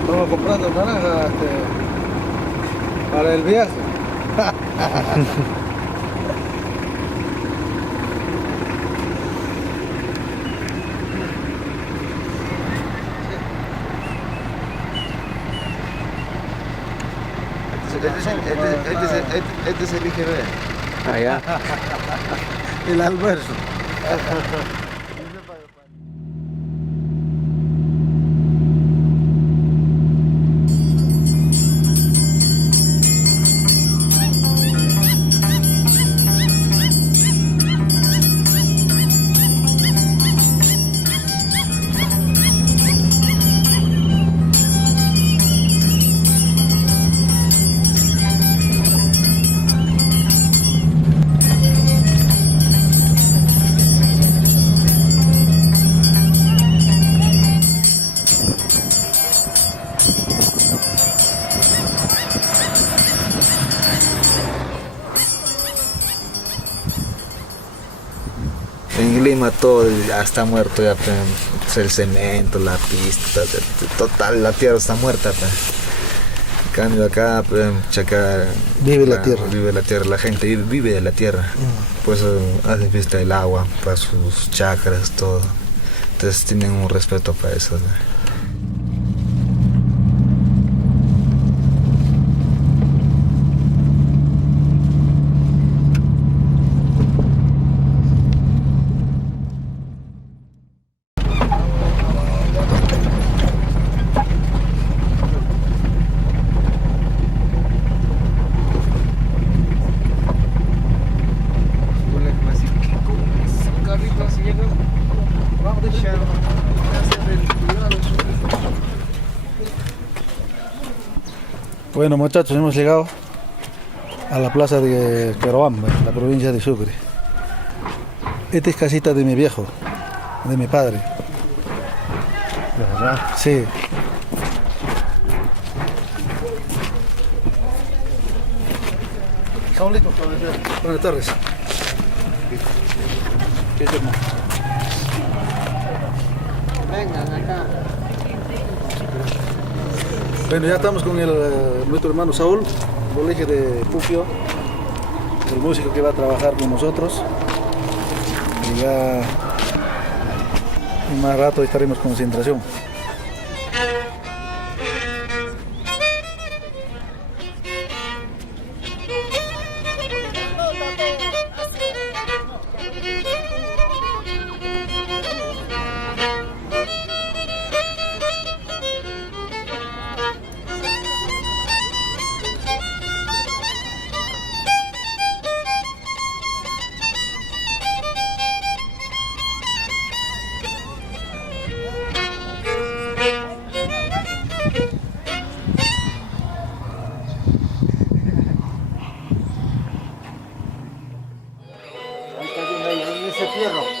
Estamos comprando naranjas para el viaje. Este es el IGB. Allá. El almuerzo. En Lima todo ya está muerto, ya pues, el cemento, la pista, total, la tierra está muerta. Pues. En cambio acá, pues, acá Vive la tierra. Vive la tierra, la gente vive de la tierra. Por eso hacen fiesta del agua, para sus chacras, todo. Entonces tienen un respeto para eso. ¿No? Bueno muchachos, hemos llegado a la plaza de Querobamba, la provincia de Sucre. Esta es casita de mi viejo, de mi padre. ¿Verdad? Sí. Saúlito, buenas tardes. ¿Qué es, hermano? Vengan acá. Bueno, ya estamos con nuestro hermano Saúl, colegio de Pupio, el músico que va a trabajar con nosotros. Y ya en más rato estaremos con concentración. Fierro.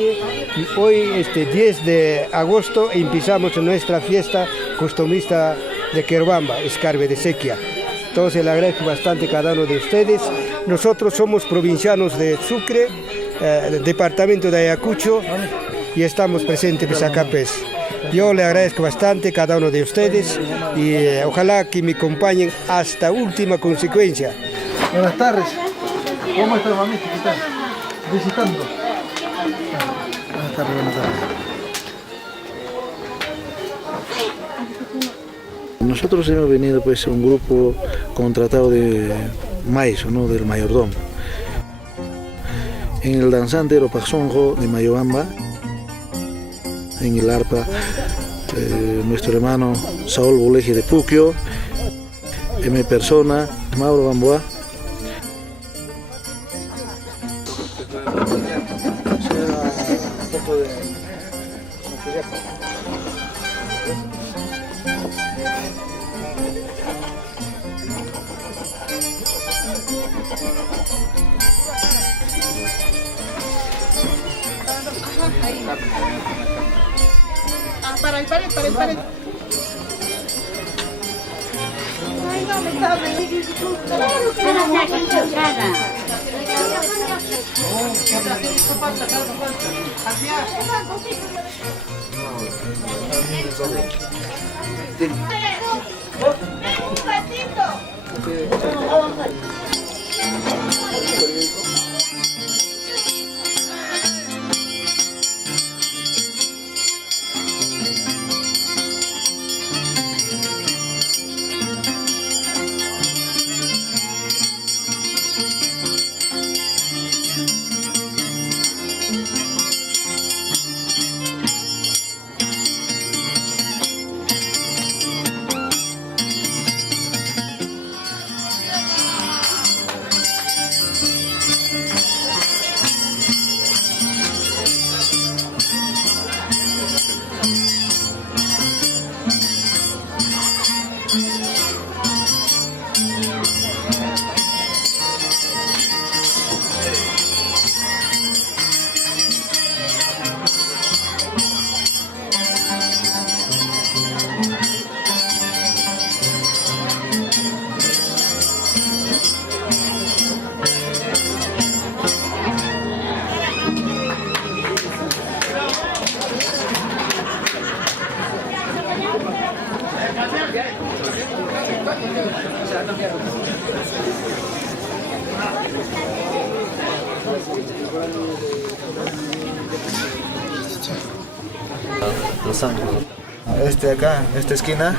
bastante. Y hoy, 10 de agosto, empezamos nuestra fiesta costumbrista de Querobamba, Escarbe de Sequia. Entonces le agradezco bastante a cada uno de ustedes. Nosotros somos provincianos de Sucre, departamento de Ayacucho, y estamos presentes acá, pues. Yo le agradezco bastante a cada uno de ustedes y ojalá que me acompañen hasta última consecuencia. Buenas tardes. ¿Cómo está, mamita? ¿Qué tal? Visitando. Buenas tardes, buenas tardes. Nosotros hemos venido, pues, un grupo contratado de maíz, ¿no? Del mayordomo. En el danzante Ropaxonjo de Mayobamba, en el arpa, nuestro hermano Saúl Boleje de Puquio, M. Persona, Mauro Gamboa. Para el pared. Ay, no, me estaba Acá, esta esquina,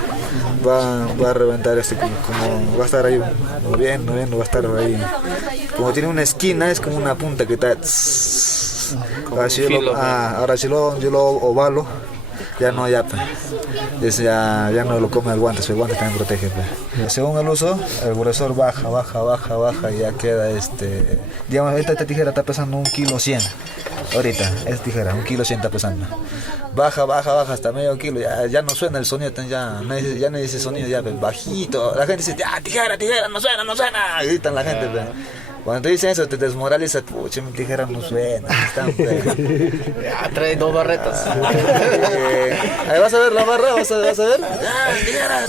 va a reventar como va a estar ahí moviendo, va a estar ahí. Como tiene una esquina, es como una punta que está. Ahora si yo lo ovalo, ya no, ya no lo come el guante también protege. Pues. Según el uso, el gruesor baja y ya queda digamos, esta tijera está pesando 1,1 kg. Ahorita, esta tijera, 1,1 kg está pesando. Baja hasta medio kilo, ya no suena el sonido, ya no dice sonido, ya pues, bajito. La gente dice, tijera, no suena, gritan la gente. Pues. Cuando te dicen eso, te desmoraliza, pucha, mi tijera no suena. Trae 2 barretas. Ahí vas a ver la barra, vas a ver. Tijera.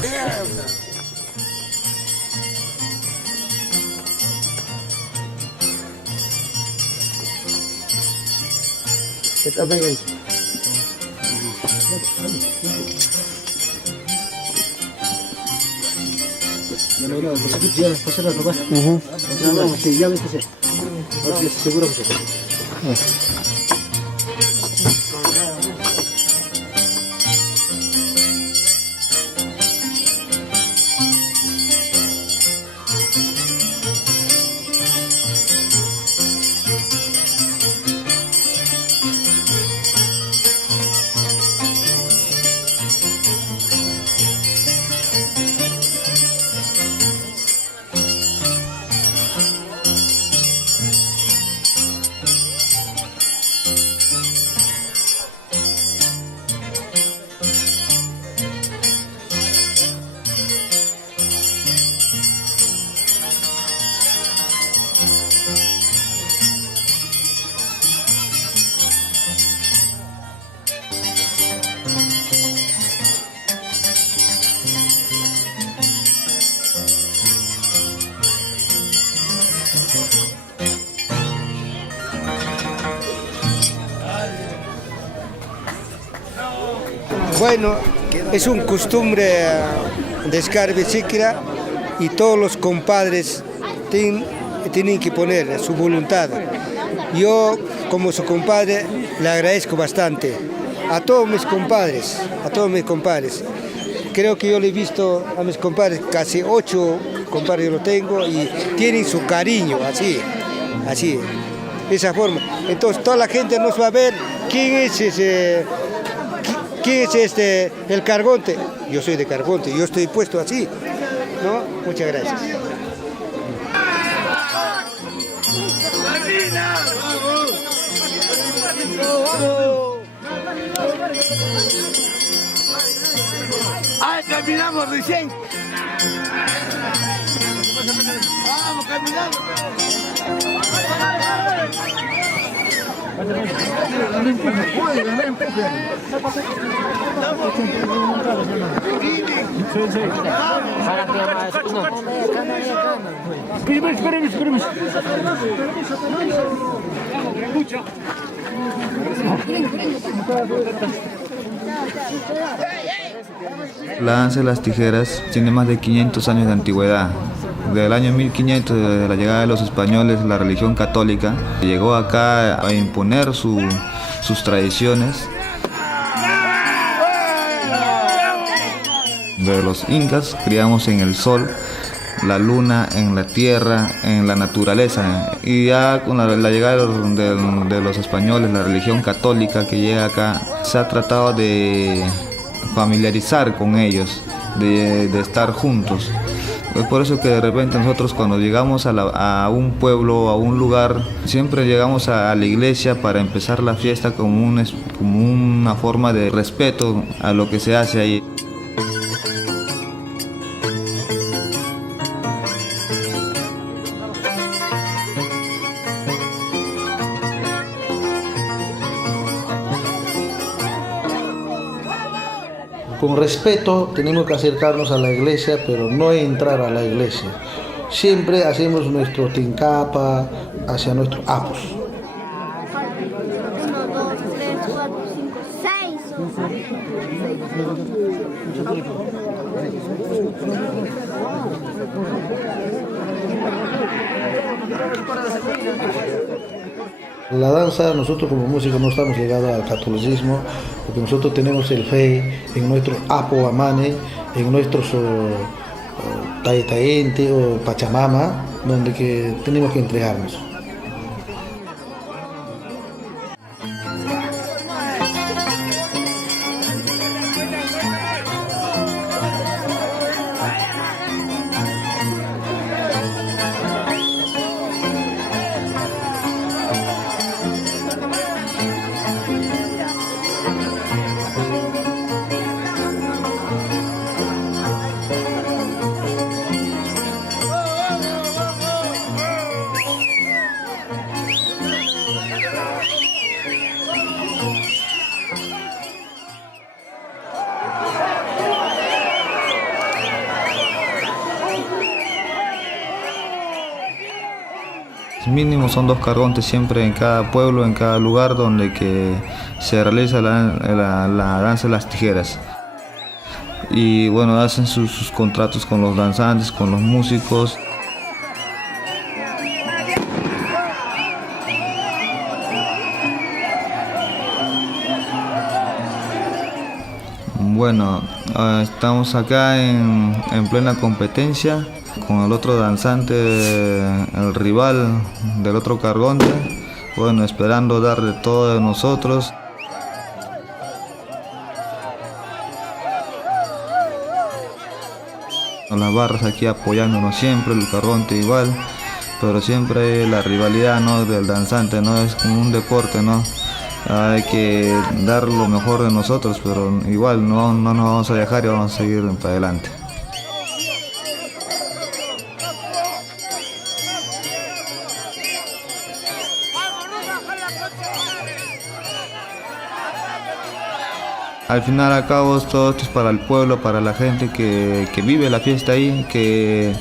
Bueno, es un costumbre de Escarbe Sequia y todos los compadres tienen que poner su voluntad. Yo, como su compadre, le agradezco bastante a todos mis compadres, Creo que yo le he visto a mis compadres, casi 8 compadres yo lo tengo y tienen su cariño, así, de esa forma. Entonces toda la gente nos va a ver quién es el Cargonte. Yo soy de Cargonte, yo estoy puesto así, ¿no? Muchas gracias. Caminamos recién. Vamos, caminando. Espérame. La danza de las tijeras tiene más de 500 años de antigüedad. Desde el año 1500, desde la llegada de los españoles, la religión católica llegó acá a imponer sus tradiciones. De los incas criamos en el sol, la luna, en la tierra, en la naturaleza. Y ya con la llegada de los españoles, la religión católica que llega acá, se ha tratado de familiarizar con ellos, de estar juntos. Es por eso que de repente nosotros cuando llegamos a un pueblo, a un lugar, siempre llegamos a la iglesia para empezar la fiesta como una forma de respeto a lo que se hace ahí. Con respeto tenemos que acercarnos a la iglesia, pero no entrar a la iglesia. Siempre hacemos nuestro tincapa hacia nuestros apos. 1, 2, 3, 4, 5, 6. La danza, nosotros como músicos no estamos ligados al catolicismo, porque nosotros tenemos el fe en nuestros apo amane, en nuestros taitaente o pachamama, donde que tenemos que entregarnos. Mínimo son 2 cargontes siempre en cada pueblo, en cada lugar donde que se realiza la danza de las tijeras. Y bueno, hacen sus contratos con los danzantes, con los músicos. Bueno, estamos acá en plena competencia con el otro danzante, el rival del otro cargonte, bueno, esperando dar de todo de nosotros. Las barras aquí apoyándonos siempre, el cargonte igual, pero siempre hay la rivalidad, ¿no?, del danzante, ¿no? Es como un deporte, ¿no? Hay que dar lo mejor de nosotros, pero igual no nos vamos a dejar y vamos a seguir para adelante. Al final al cabo todo esto es para el pueblo, para la gente que vive la fiesta ahí, que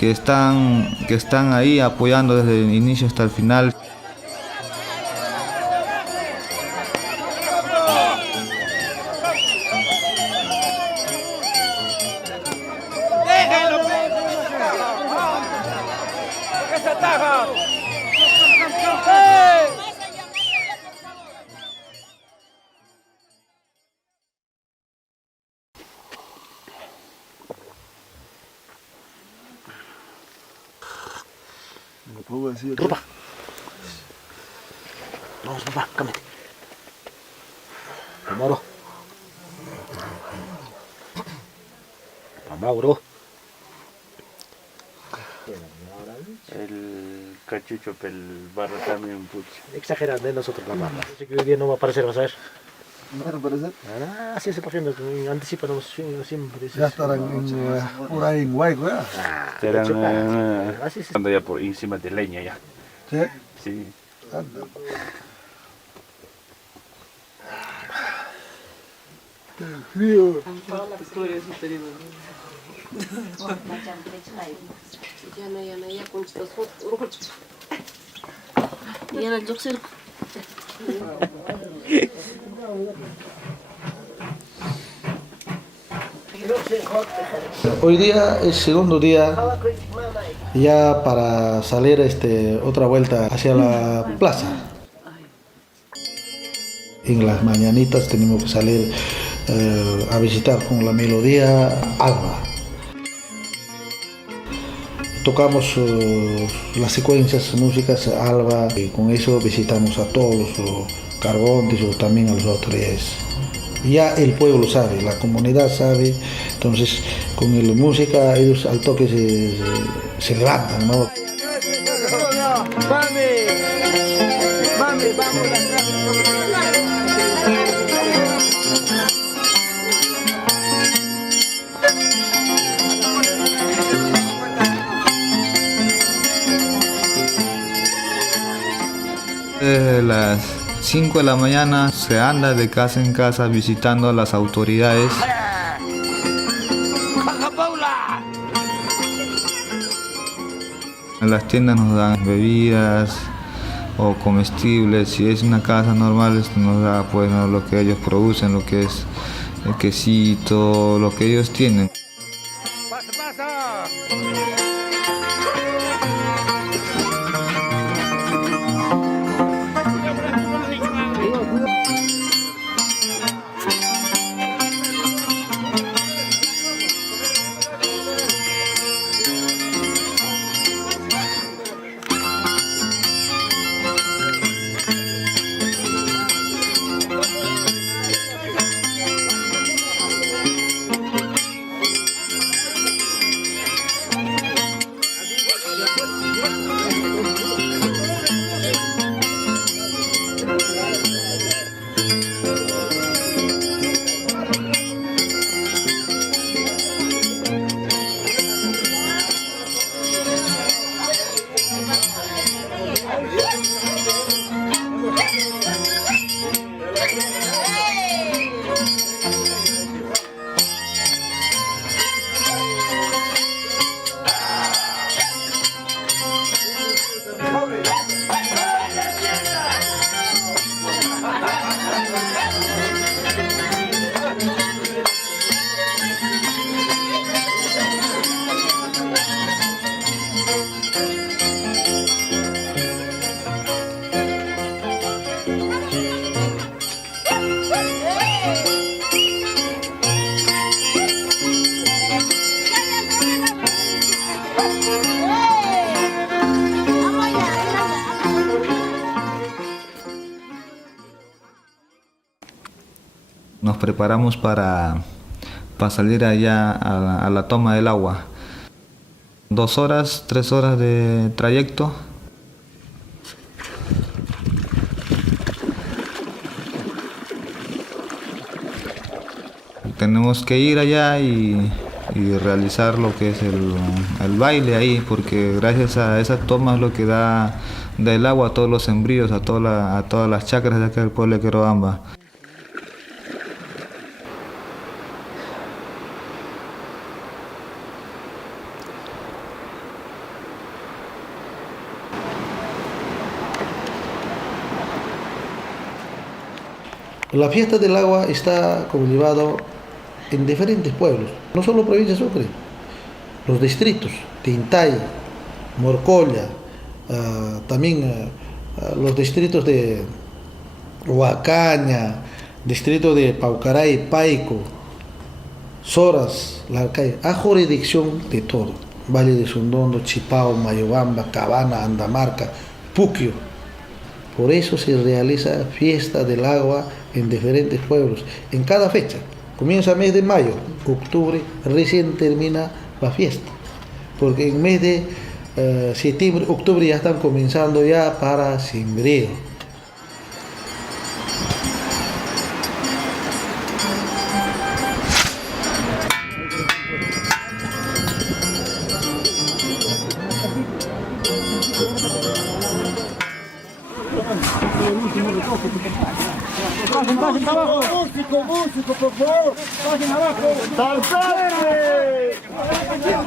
están ahí apoyando desde el inicio hasta el final. Me pongo así. Rupa. Vamos, papá, cámate. Mauro. Mauro. El cachucho, el barro también, pucha. Exageran de nosotros la barra. Yo sé que hoy día no va a aparecer, vas a ver. ¿No van a aparecer? Ah, así se paciendo, anticipan siempre. Ya estarán por ahí en Huayco, ¿ya? Serán Así se... ando ya por encima de leña ya. ¿Sí? Sí. Anda. Frío. Hoy día es segundo día ya para salir otra vuelta hacia la plaza. En las mañanitas tenemos que salir a visitar con la melodía Alba. Tocamos las secuencias, músicas Alba, y con eso visitamos a todos los cargontes o también a las autoridades. Ya el pueblo sabe, la comunidad sabe, entonces con la música ellos al toque se levantan, ¿no? Desde las 5 de la mañana se anda de casa en casa visitando a las autoridades. En las tiendas nos dan bebidas o comestibles. Si es una casa normal, nos da pues, ¿no? Lo que ellos producen, lo que es el quesito, lo que ellos tienen. Nos preparamos para salir allá a la toma del agua. 2 horas, 3 horas de trayecto. Tenemos que ir allá y realizar lo que es el baile ahí, porque gracias a esa toma es lo que da el agua a todos los sembríos, a todas las chacras de acá del pueblo de Querobamba. La fiesta del agua está como llevado en diferentes pueblos, no solo provincia de Sucre, los distritos, Tintay, Morcolla, también los distritos de Huacaña, distrito de Paucaray, Paico, Soras, Larcay, a jurisdicción de todo. Valle de Sundondo, Chipao, Mayobamba, Cabana, Andamarca, Puquio. Por eso se realiza fiesta del agua en diferentes pueblos, en cada fecha. Comienza el mes de mayo, octubre, recién termina la fiesta. Porque en mes de septiembre, octubre ya están comenzando ya para sembrero.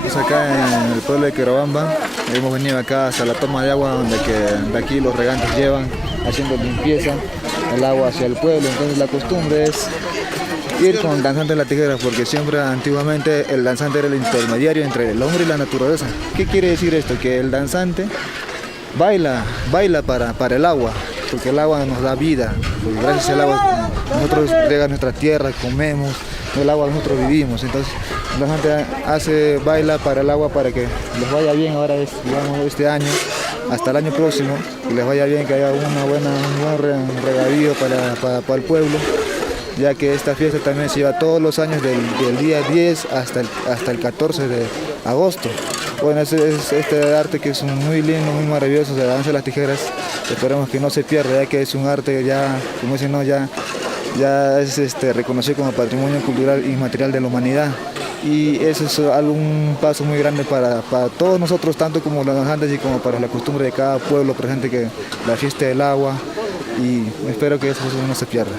Pues acá en el pueblo de Quirobamba hemos venido acá hasta la toma de agua donde de aquí los regantes llevan haciendo limpieza el agua hacia el pueblo. Entonces la costumbre es ir con el danzante de la tijera, porque siempre antiguamente el danzante era el intermediario entre el hombre y la naturaleza. ¿Qué quiere decir esto? Que el danzante baila para el agua, porque el agua nos da vida, porque gracias al agua nosotros llega a nuestra tierra, comemos, el agua nosotros vivimos. Entonces la gente baila para el agua para que les vaya bien ahora, digamos, este año, hasta el año próximo, que les vaya bien, que haya un buen regadío para el pueblo, ya que esta fiesta también se lleva todos los años del día 10 hasta el 14 de agosto. Bueno, es este arte que es muy lindo, muy maravilloso, la danza de las tijeras. Esperamos que no se pierda, ya que es un arte ya, como dicen, no, ya es reconocido como patrimonio cultural inmaterial de la humanidad. Y eso es un paso muy grande para todos nosotros, tanto como los danzantes y como para la costumbre de cada pueblo presente, que la fiesta del agua, y espero que eso no se pierda.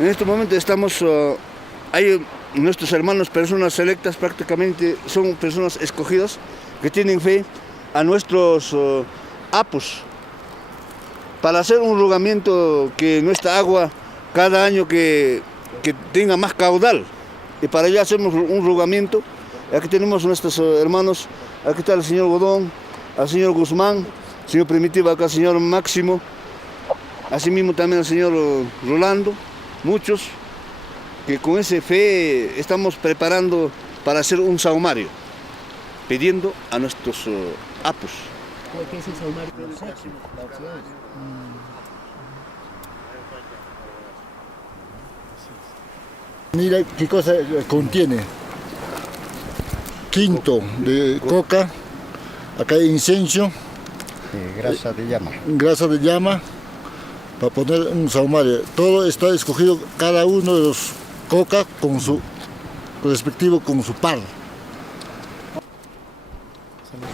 En este momento hay nuestros hermanos, personas selectas, prácticamente son personas escogidas que tienen fe a nuestros apus para hacer un rogamiento que nuestra agua cada año que tenga más caudal, y para ello hacemos un rogamiento. Aquí tenemos nuestros hermanos, aquí está el señor Godón, al señor Guzmán, señor Primitivo, acá el señor Máximo, asimismo también el señor Rolando, muchos que con esa fe estamos preparando para hacer un saumario, pidiendo a nuestros apus. ¿Qué es el saumario? Mira qué cosa contiene. Quinto de coca, acá hay incienso, Grasa de llama. grasa de llama, para poner un saumario. Todo está escogido, cada uno de los coca con su respectivo, con su par.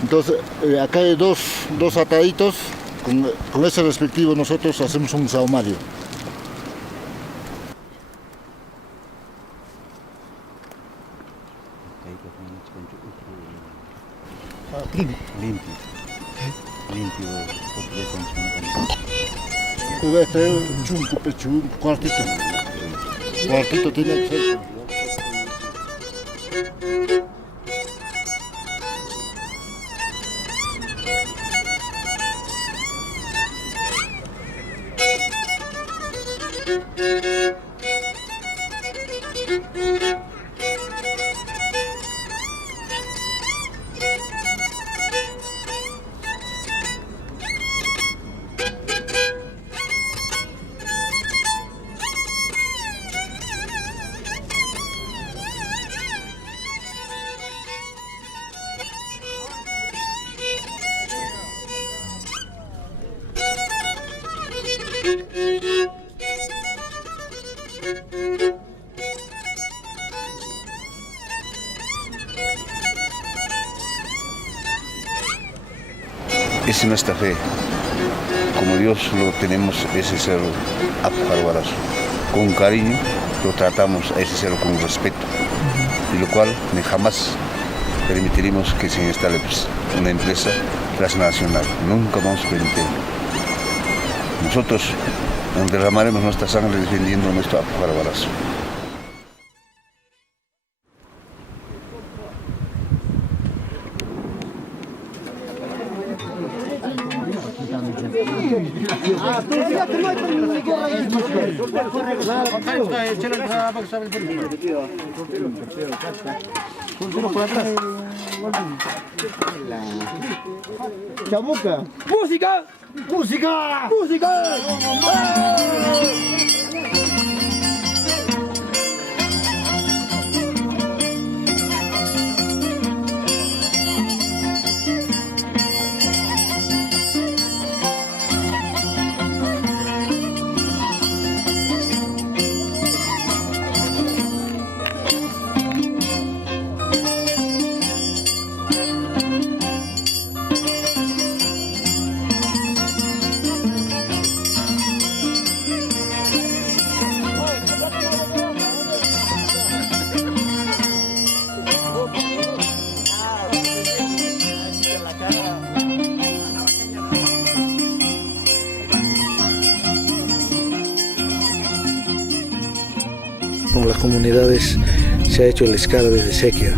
Entonces, acá hay dos ataditos, con ese respectivo nosotros hacemos un saumario. Este es un chunco, un cuartito. Cuartito tiene que ser. es nuestra fe. Como Dios lo tenemos, ese cerro Apucarhuarazo. Con cariño lo tratamos a ese cerro con respeto, y lo cual jamás permitiremos que se instale una empresa transnacional. Nunca vamos a permitir. Nosotros derramaremos nuestra sangre defendiendo nuestro Apucarhuarazo. Chamuca. ¡Música! ¡Música! ¡Música! Con las comunidades se ha hecho el escarbe de sequía,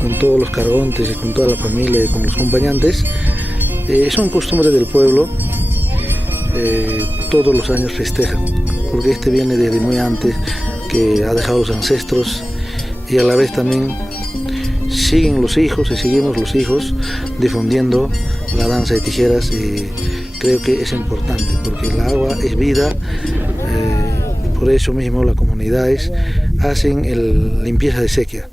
con todos los cargontes y con toda la familia y con los acompañantes. Son costumbres del pueblo, todos los años festejan, porque este viene desde muy antes, que ha dejado los ancestros, y a la vez también siguen los hijos y seguimos los hijos difundiendo la danza de tijeras, y creo que es importante porque el agua es vida. Por eso mismo las comunidades hacen limpieza de sequía.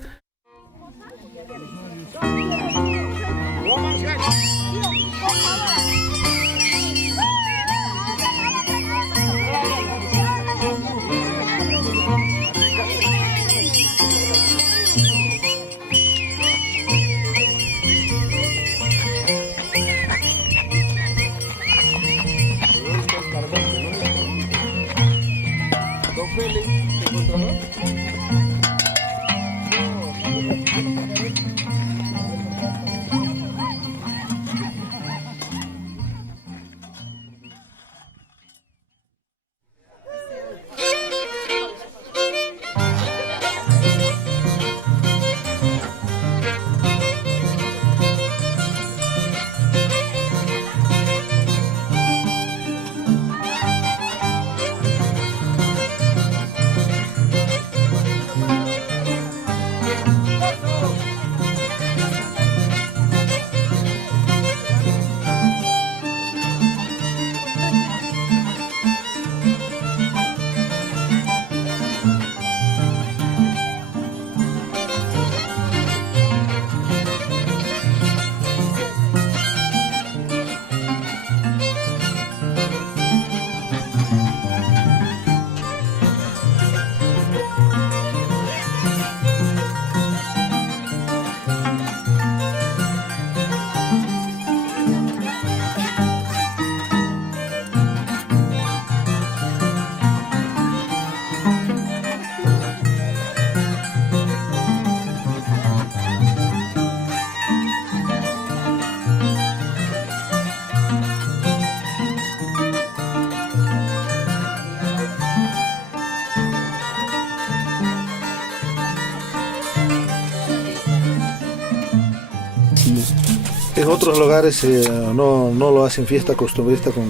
En otros lugares no lo hacen fiesta costumbrista con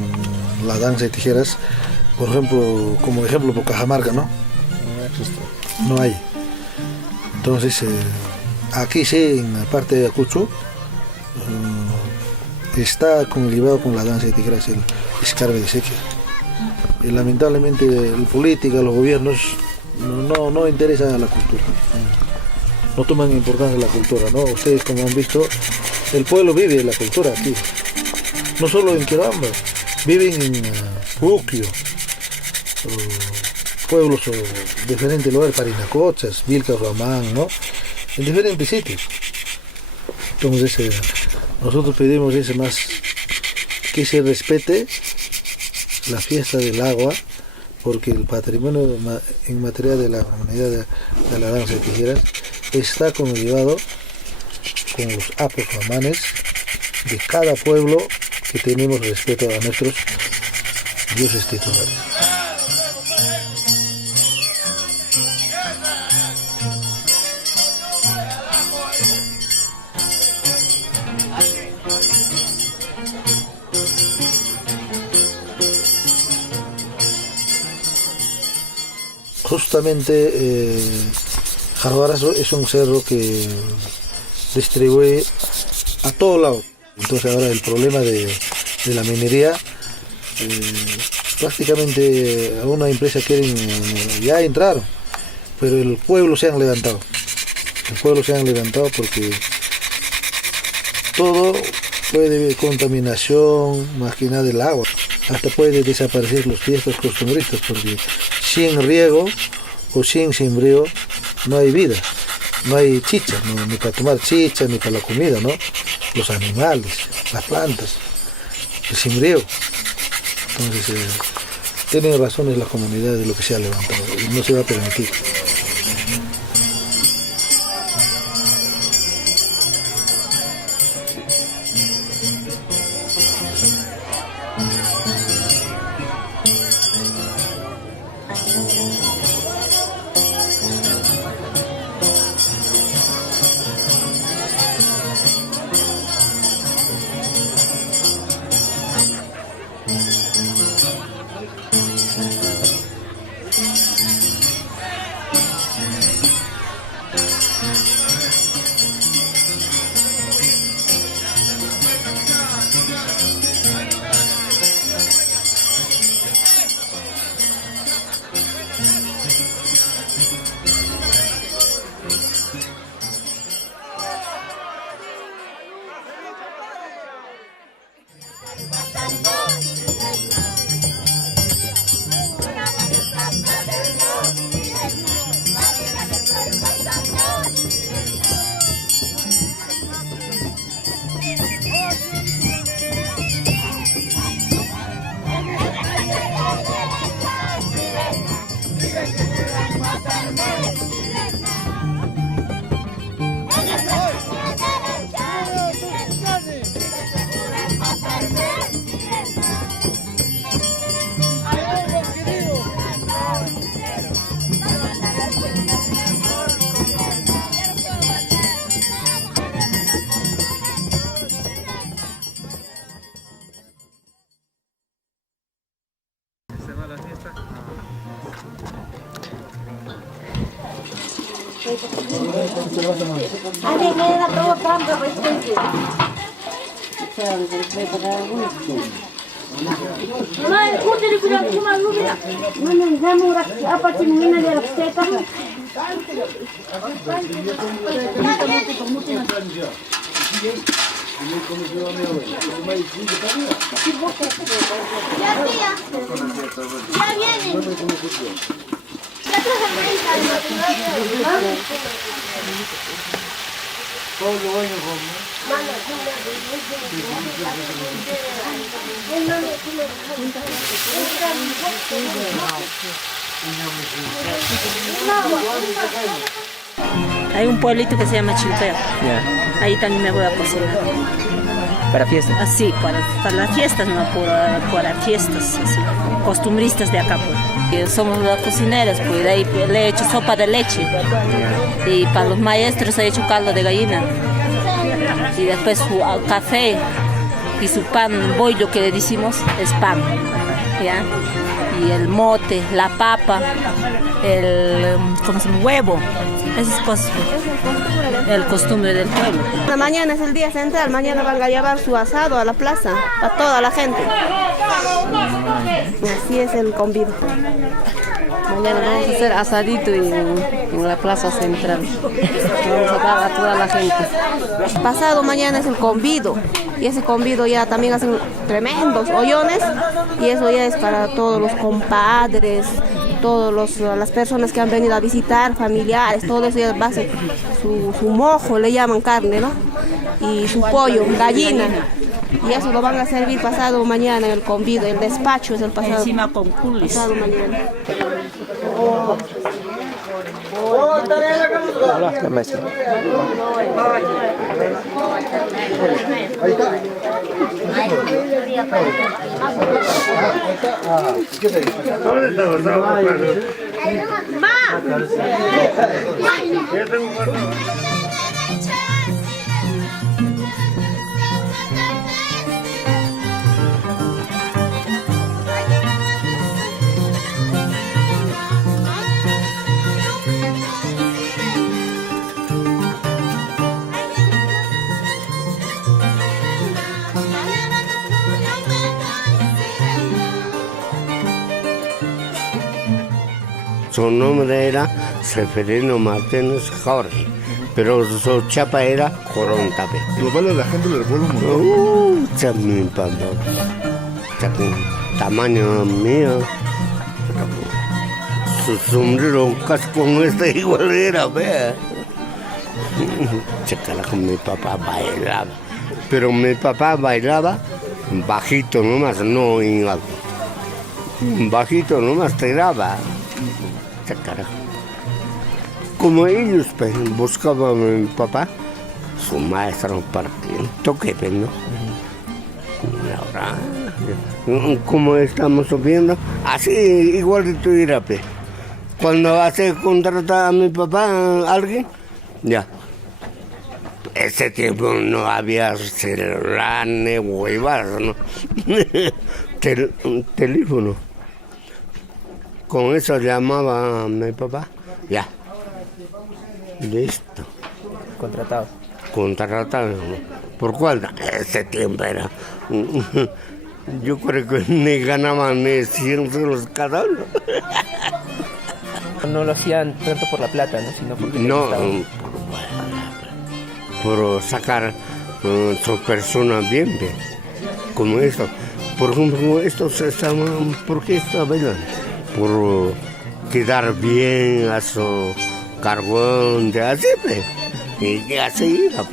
la danza de tijeras, por ejemplo, como ejemplo por Cajamarca, ¿no? No hay. Entonces, aquí sí, en la parte de Ayacucho, está ligado con la danza de tijeras, el escarbe de sequía. Y lamentablemente la política, los gobiernos no interesa la cultura, no toman importancia la cultura, ¿no? Ustedes, como han visto, el pueblo vive la cultura aquí, no solo en Quirobamba, viven en Puquio, pueblos de diferentes lugares, Parinacochas, Vilcabamba, ¿no? En diferentes sitios. Entonces, nosotros pedimos que se respete la fiesta del agua, porque el patrimonio en materia de la comunidad de la danza de tijeras está conllevado con los apos mamanes de cada pueblo, que tenemos respeto a nuestros dioses titulares. Justamente Jalvarazo es un cerro que distribuye a todo lado. Entonces ahora el problema de la minería, prácticamente a una empresa quieren ya entrar, pero el pueblo se han levantado. El pueblo se han levantado porque todo puede contaminación, más que nada del agua. Hasta puede desaparecer los fiestas costumbristas, porque sin riego o sin sembrío no hay vida, no hay chicha, ni para tomar chicha, ni para la comida, ¿no? Los animales, las plantas, el sembrío. Entonces, tienen razones las comunidades de lo que se ha levantado y no se va a permitir. Hay un pueblito que se llama Chilpeo. Ahí también me voy a cocinar. ¿Para fiestas? Así, para las fiestas, no para fiestas, así, costumbristas de acá, pues. Somos las cocineras, pues, de ahí le he hecho sopa de leche. Y para los maestros he hecho caldo de gallina. Y después su café y su pan, bollo que le decimos, es pan, ¿ya? Y el mote, la papa, el huevo, esas cosas. El costumbre del pueblo. Mañana es el día central, mañana van a llevar su asado a la plaza, para toda la gente. Así es el convivio. Mañana vamos a hacer asadito en la plaza central. Vamos a dar a toda la gente. Pasado mañana es el convido. Y ese convido ya también hacen tremendos hoyones. Y eso ya es para todos los compadres, todas las personas que han venido a visitar, familiares, todo eso ya va a ser su mojo, le llaman carne, ¿no? y su pollo, gallina. Y eso lo van a servir pasado mañana en el convido, el despacho es el pasado. Encima con culis. Pasado mañana. La maestra. Su nombre era Seferino Martínez Jorge, pero su chapa era Corontape. Lo vale la gente del pueblo mundial. Mi papá. Tamaño mío. Su sombrero casi con este igual era, vea. Chécala con mi papá bailaba. Pero mi papá bailaba bajito nomás, no en alto. Bajito nomás tiraba. Carajo. Como ellos buscaban a mi papá, su maestro partió, toque, ¿no? Y ahora, como estamos subiendo, así igualito irá, pe. Cuando hace contratar a mi papá alguien, ya. Ese tiempo no había celular ni huevas, ¿no? Teléfono. Con eso llamaba a mi papá, ya, listo. Contratado. Contratado. ¿Por cuál? Ese tiempo era. Yo creo que ni ganaban ni 100 soles cada uno. No lo hacían tanto por la plata, ¿no? Sino porque no, por sacar su persona bien, bien. Como esto. Por ejemplo, estos estaban, ¿por qué estaban bailando? Por quedar bien a su carbón de así, y así iba.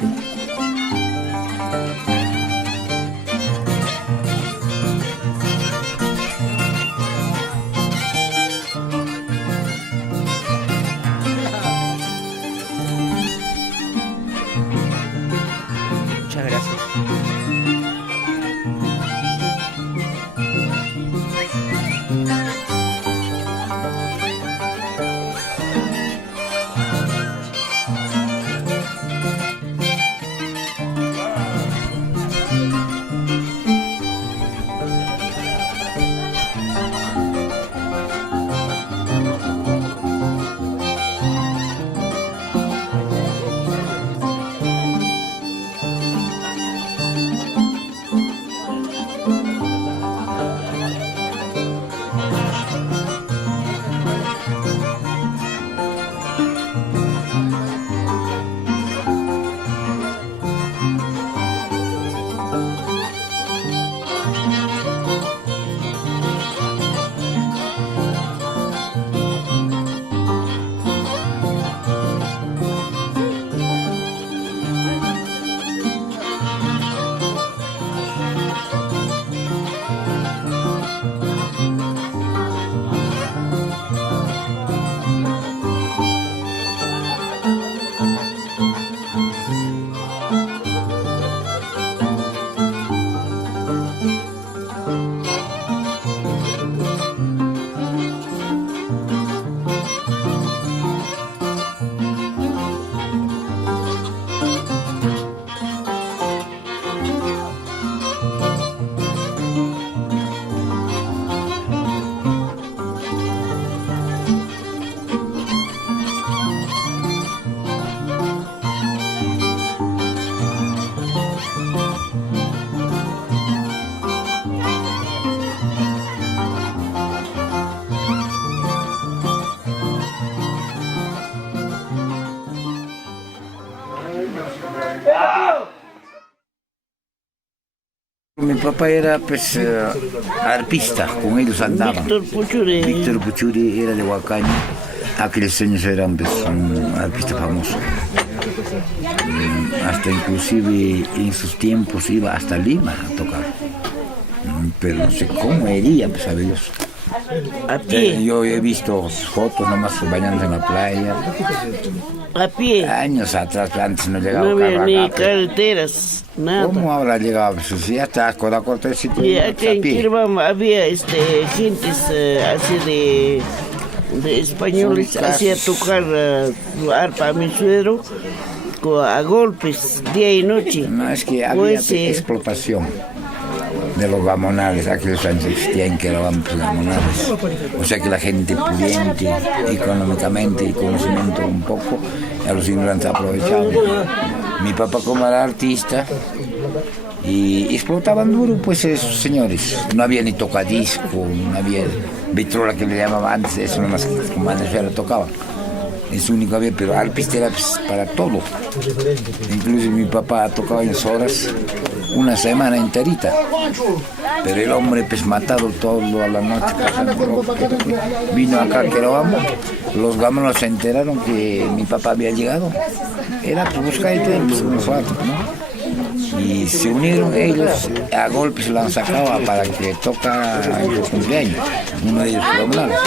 Muchas gracias. Mi papá era pues arpista, con ellos andaban. Víctor Puchuri era de Huacaña, aquellos años eran pues, un arpista famoso. Hasta inclusive en sus tiempos iba hasta Lima a tocar. Pero no sé cómo iría, pues a Dios. A pie. Yo he visto fotos nomás bañándose en la playa. A pie. Años atrás, antes no llegaba No había carro ni acá, pues. carreteras, nada. ¿Cómo habrá llegado? Pues si ya está a cortar el sitio. Y acá en Quirobamba había gentes así de españoles, Son hacía tocar arpa a mi suegro a golpes día y noche. No, es que había Pues, explotación de los gamonales, aquellos años existían que eran gamonales. O sea que la gente pudiente, económicamente y conocimiento un poco, a los ignorantes aprovechaban. Mi papá como era artista y explotaban duro pues esos señores. No había ni tocadisco, no había vitrola que le llamaban antes, eso nomás como antes ya lo tocaban. Es único había, pero arpista era pues, para todo. Incluso mi papá tocaba en horas una semana enterita. Pero el hombre pues matado todo a la noche. Vino acá a Quirobamba, los gamones se enteraron que mi papá había llegado. Era pues buscar y todo, pues unos ratos, ¿no? Y se unieron ellos, a golpes lo han sacado para que toca el cumpleaños, uno de ellos comunales.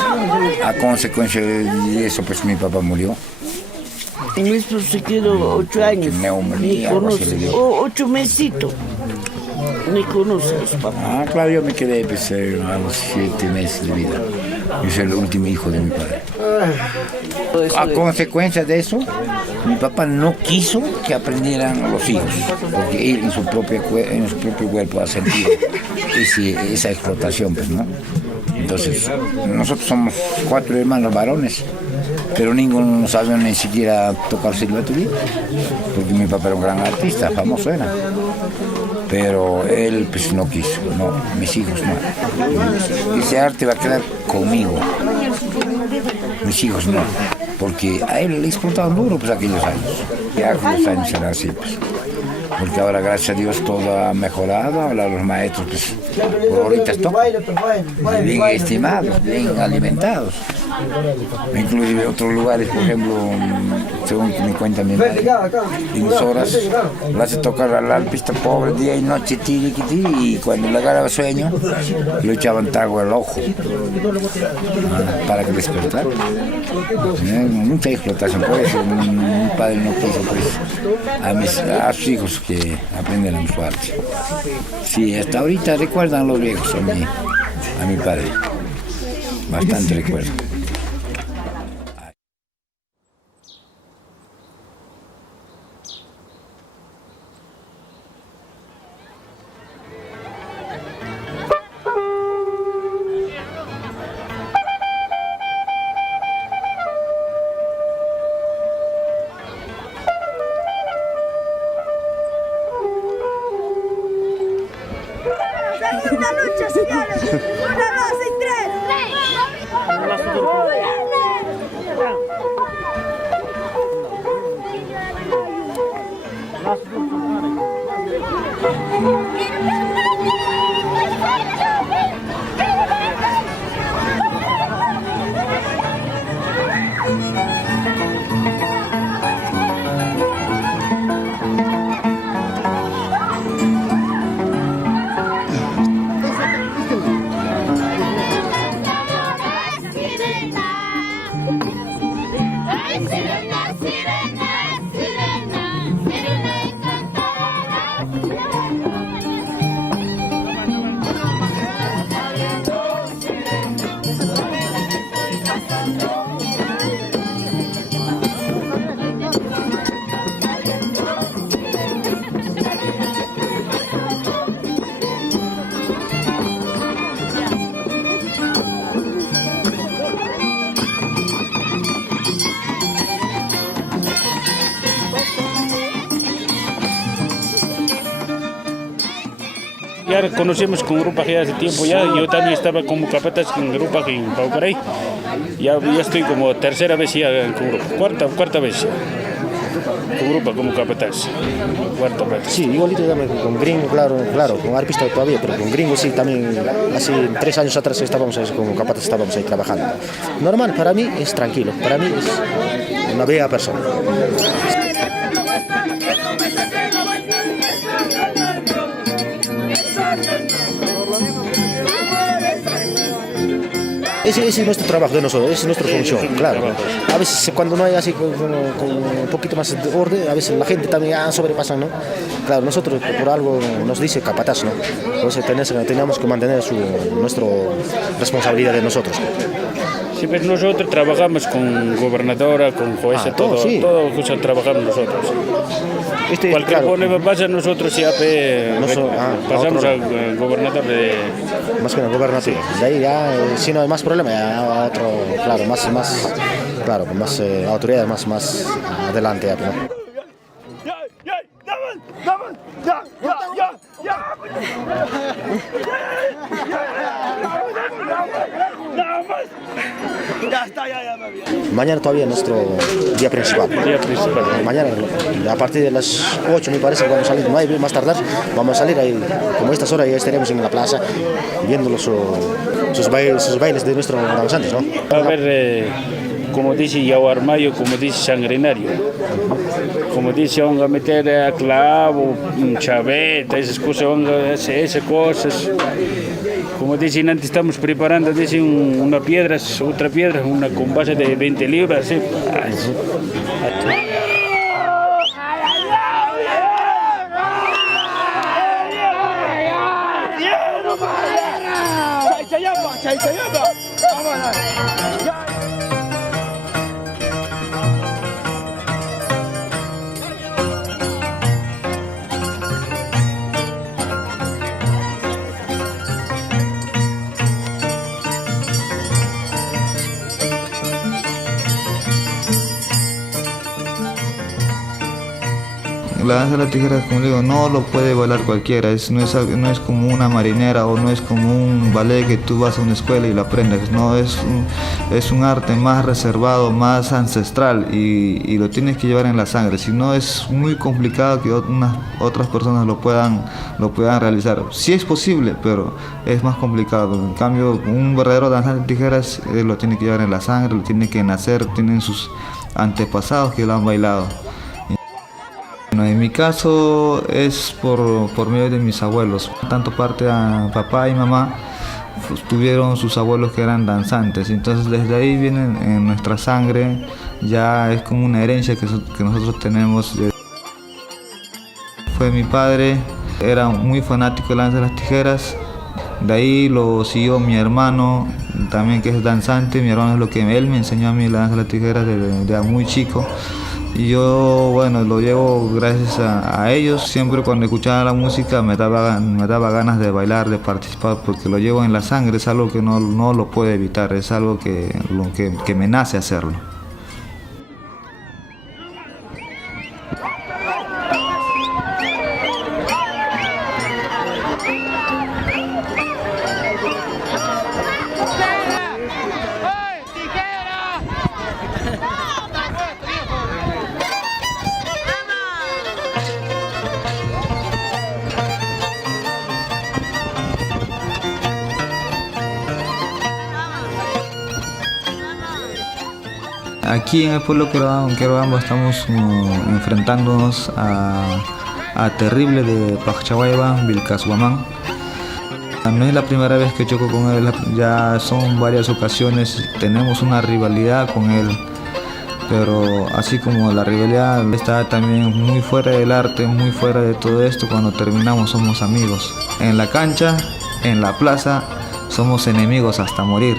A consecuencia de eso, pues mi papá murió. En esto se quedó 8 años. Ni conoce, 8 mesitos. Ni conoce a su papá. Ah, claro, yo me quedé pues, a los 7 meses de vida. Yo soy el último hijo de mi padre. A consecuencia de eso, mi papá no quiso que aprendieran los hijos, porque él en su propio cuerpo ha sentido esa explotación, pues, ¿no? Entonces, nosotros somos 4 hermanos varones, pero ninguno sabía ni siquiera tocar silbato, porque mi papá era un gran artista, famoso era. Pero él pues no quiso, no, mis hijos no. Ese arte va a quedar conmigo, mis hijos no, porque a él le explotaban duro pues aquellos años. Ya aquellos años eran así pues. Porque ahora gracias a Dios todo ha mejorado, ahora los maestros pues por ahorita tocan, bien estimados, bien alimentados. Inclusive otros lugares, por ejemplo, según que me cuenta mi madre, en horas lo hace tocar al arpista pobre día y noche, tiri, y cuando le agarraba sueño, le echaban trago al ojo para que despertara. Mucha explotación, por eso mi padre no quiso pues, a sus hijos que aprendan su arte. Sí, hasta ahorita recuerdan los viejos a mi padre, bastante recuerdo. Segunda lucha, señores. 1, 2 y 3. Ya conocemos con Grupa G hace tiempo ya, yo también estaba como capataz con Grupa G en Paucaray. Ya estoy como tercera vez ya con Grupa, cuarta vez con Grupa como capataz. Cuarta vez. Sí, igualito también con Gringo, claro, con arpista todavía, pero con Gringo sí también, así 3 años atrás estábamos ahí, como capataz estábamos ahí trabajando. Normal, para mí es tranquilo, para mí es una bella persona. ese es nuestro trabajo de nosotros, esa es nuestra función, claro. A veces cuando no hay así con un poquito más de orden, a veces la gente también sobrepasa, ¿no? Claro, nosotros por algo nos dice capataz, ¿no? Entonces tenemos que mantener nuestra responsabilidad de nosotros. Sí, pues nosotros trabajamos con gobernadora, con jueza, todo trabajamos nosotros. Cualquier problema pasa, nosotros ya pasamos al gobernador de... Más que el gobernador, sí. De ahí ya, si no hay más problema, ya otro, claro, más autoridades más adelante. Ya, ¿no? Mañana todavía es nuestro día principal. Mañana, a partir de las 8 me parece que vamos a salir, 9 más tardar, vamos a salir ahí, como estas horas ya estaremos en la plaza viendo sus bailes de nuestros danzantes, ¿no? A ver, como dice Yahuarmayo, como dice Sanguinario, como dice, van a meter a clavo, chaveta, esas cosas, van a hacer esas cosas. Como dicen, antes estamos preparando, dicen, una piedra, otra piedra, una con base de 20 libras. ¿Sí? La danza de la tijera, como digo, no lo puede bailar cualquiera, no es como una marinera o no es como un ballet que tú vas a una escuela y lo aprendes, no, es un arte más reservado, más ancestral y lo tienes que llevar en la sangre, si no es muy complicado que otras personas lo puedan realizar. Sí es posible, pero es más complicado. En cambio, un verdadero danzante de tijeras lo tiene que llevar en la sangre, lo tiene que nacer, tienen sus antepasados que lo han bailado. Bueno, en mi caso es por medio de mis abuelos, tanto parte a papá y mamá pues, tuvieron sus abuelos que eran danzantes, entonces desde ahí vienen en nuestra sangre, ya es como una herencia que nosotros tenemos. Fue mi padre, era muy fanático de la danza de las tijeras, de ahí lo siguió mi hermano también que es danzante, mi hermano es lo que él me enseñó a mí la danza de las tijeras desde muy chico. Y yo, bueno, lo llevo gracias a ellos. Siempre cuando escuchaba la música me daba ganas de bailar, de participar, porque lo llevo en la sangre, es algo que no lo puedo evitar, es algo que me nace hacerlo. Aquí en el pueblo Querobamba estamos enfrentándonos a Terrible de Pachawaiba, Vilcashuamán. No es la primera vez que choco con él, ya son varias ocasiones, tenemos una rivalidad con él, pero así como la rivalidad está también muy fuera del arte, muy fuera de todo esto, cuando terminamos somos amigos. En la cancha, en la plaza, somos enemigos hasta morir.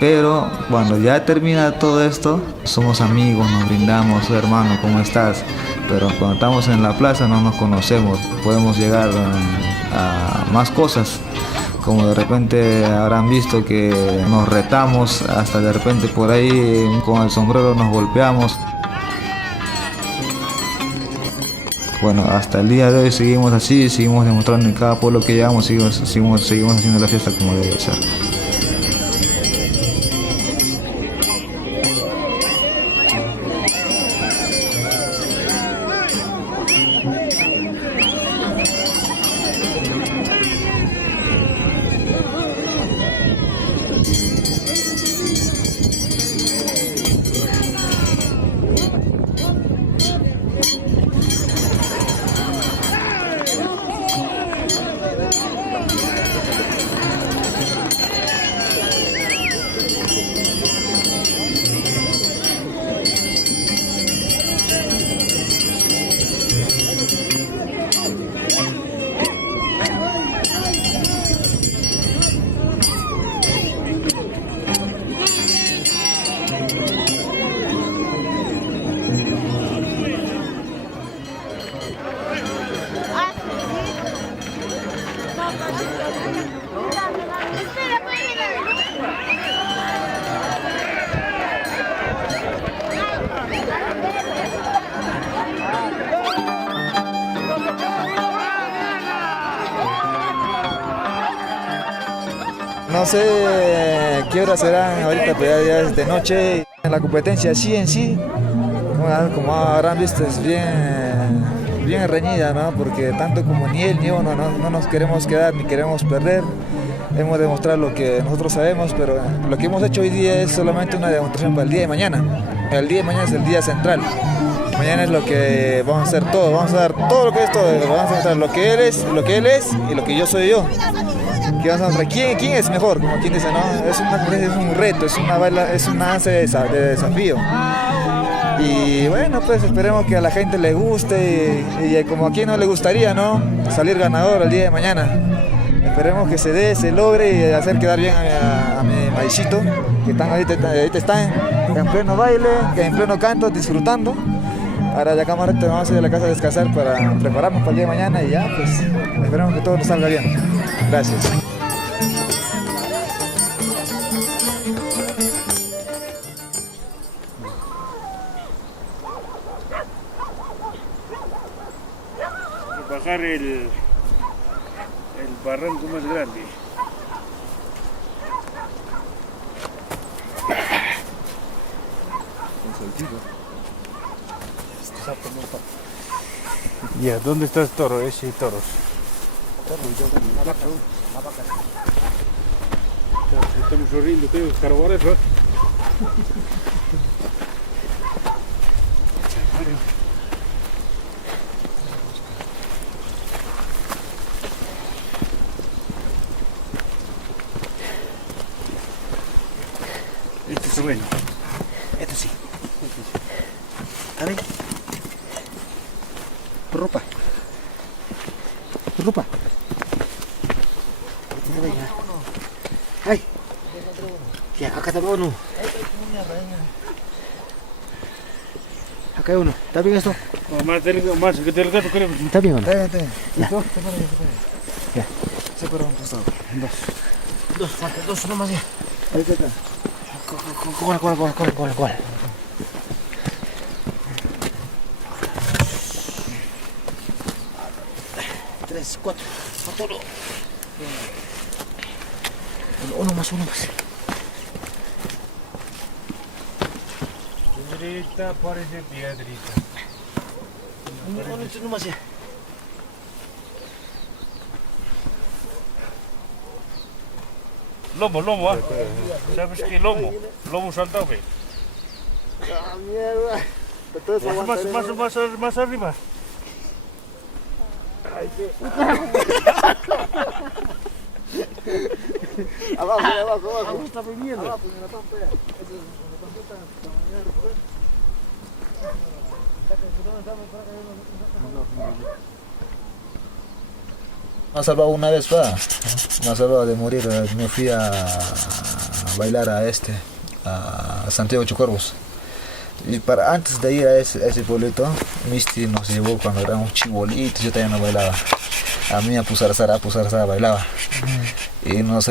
Pero cuando ya termina todo esto, somos amigos, nos brindamos, hermano, ¿cómo estás? Pero cuando estamos en la plaza no nos conocemos, podemos llegar a más cosas, como de repente habrán visto que nos retamos, hasta de repente por ahí con el sombrero nos golpeamos. Bueno, hasta el día de hoy seguimos así, seguimos demostrando en cada pueblo que llegamos, seguimos haciendo la fiesta como debe ser. no sé qué horas serán ahorita, pero ya es de noche. La competencia en sí, como habrán visto, es bien reñida, ¿no? Porque tanto como ni él ni uno no nos queremos quedar ni queremos perder. Hemos demostrado lo que nosotros sabemos, pero lo que hemos hecho hoy día es solamente una demostración para el día de mañana. El día de mañana es el día central. Mañana es lo que vamos a hacer todo, vamos a dar todo lo que es todo, vamos a mostrar lo que él es y lo que yo soy yo. Que vamos a mostrar quién es mejor, como quien dice, ¿no? Es un reto, es una danza de desafío. Y bueno, pues esperemos que a la gente le guste y como a quien no le gustaría, ¿no? Salir ganador el día de mañana. Esperemos que se logre y hacer quedar bien a mi maicito, que ahorita están en pleno baile, en pleno canto, disfrutando. Ahora ya camarada vamos a ir a la casa a descansar para prepararnos para el día de mañana y ya, pues esperemos que todo nos salga bien. Gracias. Bajar el barranco más grande. Ya, ¿dónde está el toro? Ese toros. Estamos corriendo, tengo que cargar eso. Este es bueno. Este sí. A ver. Ropa. Ropa. Ay. Ya, acá está uno. Acá hay uno. ¿Está bien esto? Más que delgado creo. ¿Está bien o no? Está bien. Ya. Ya. Se para un costado. Dos, falta dos nomás ya. Ahí está. ¿Cuál? 3, 4, uno. Uno más. Piedrita, parece piedrita. Uno más ya. Lomo, ¿ah? ¿Sabes qué lomo? Lomo saltado, ¡Ah, mierda! Más arriba. Abajo. Está viviendo. Abajo, en la pampa ya. Me ha salvado una vez, me ha salvado de morir. Me fui a bailar a Santiago Chucorvos. Y antes de ir a ese pueblito, Misty nos llevó cuando éramos chibolitos, yo también no bailaba. A mí a Pusarzara bailaba. Y nos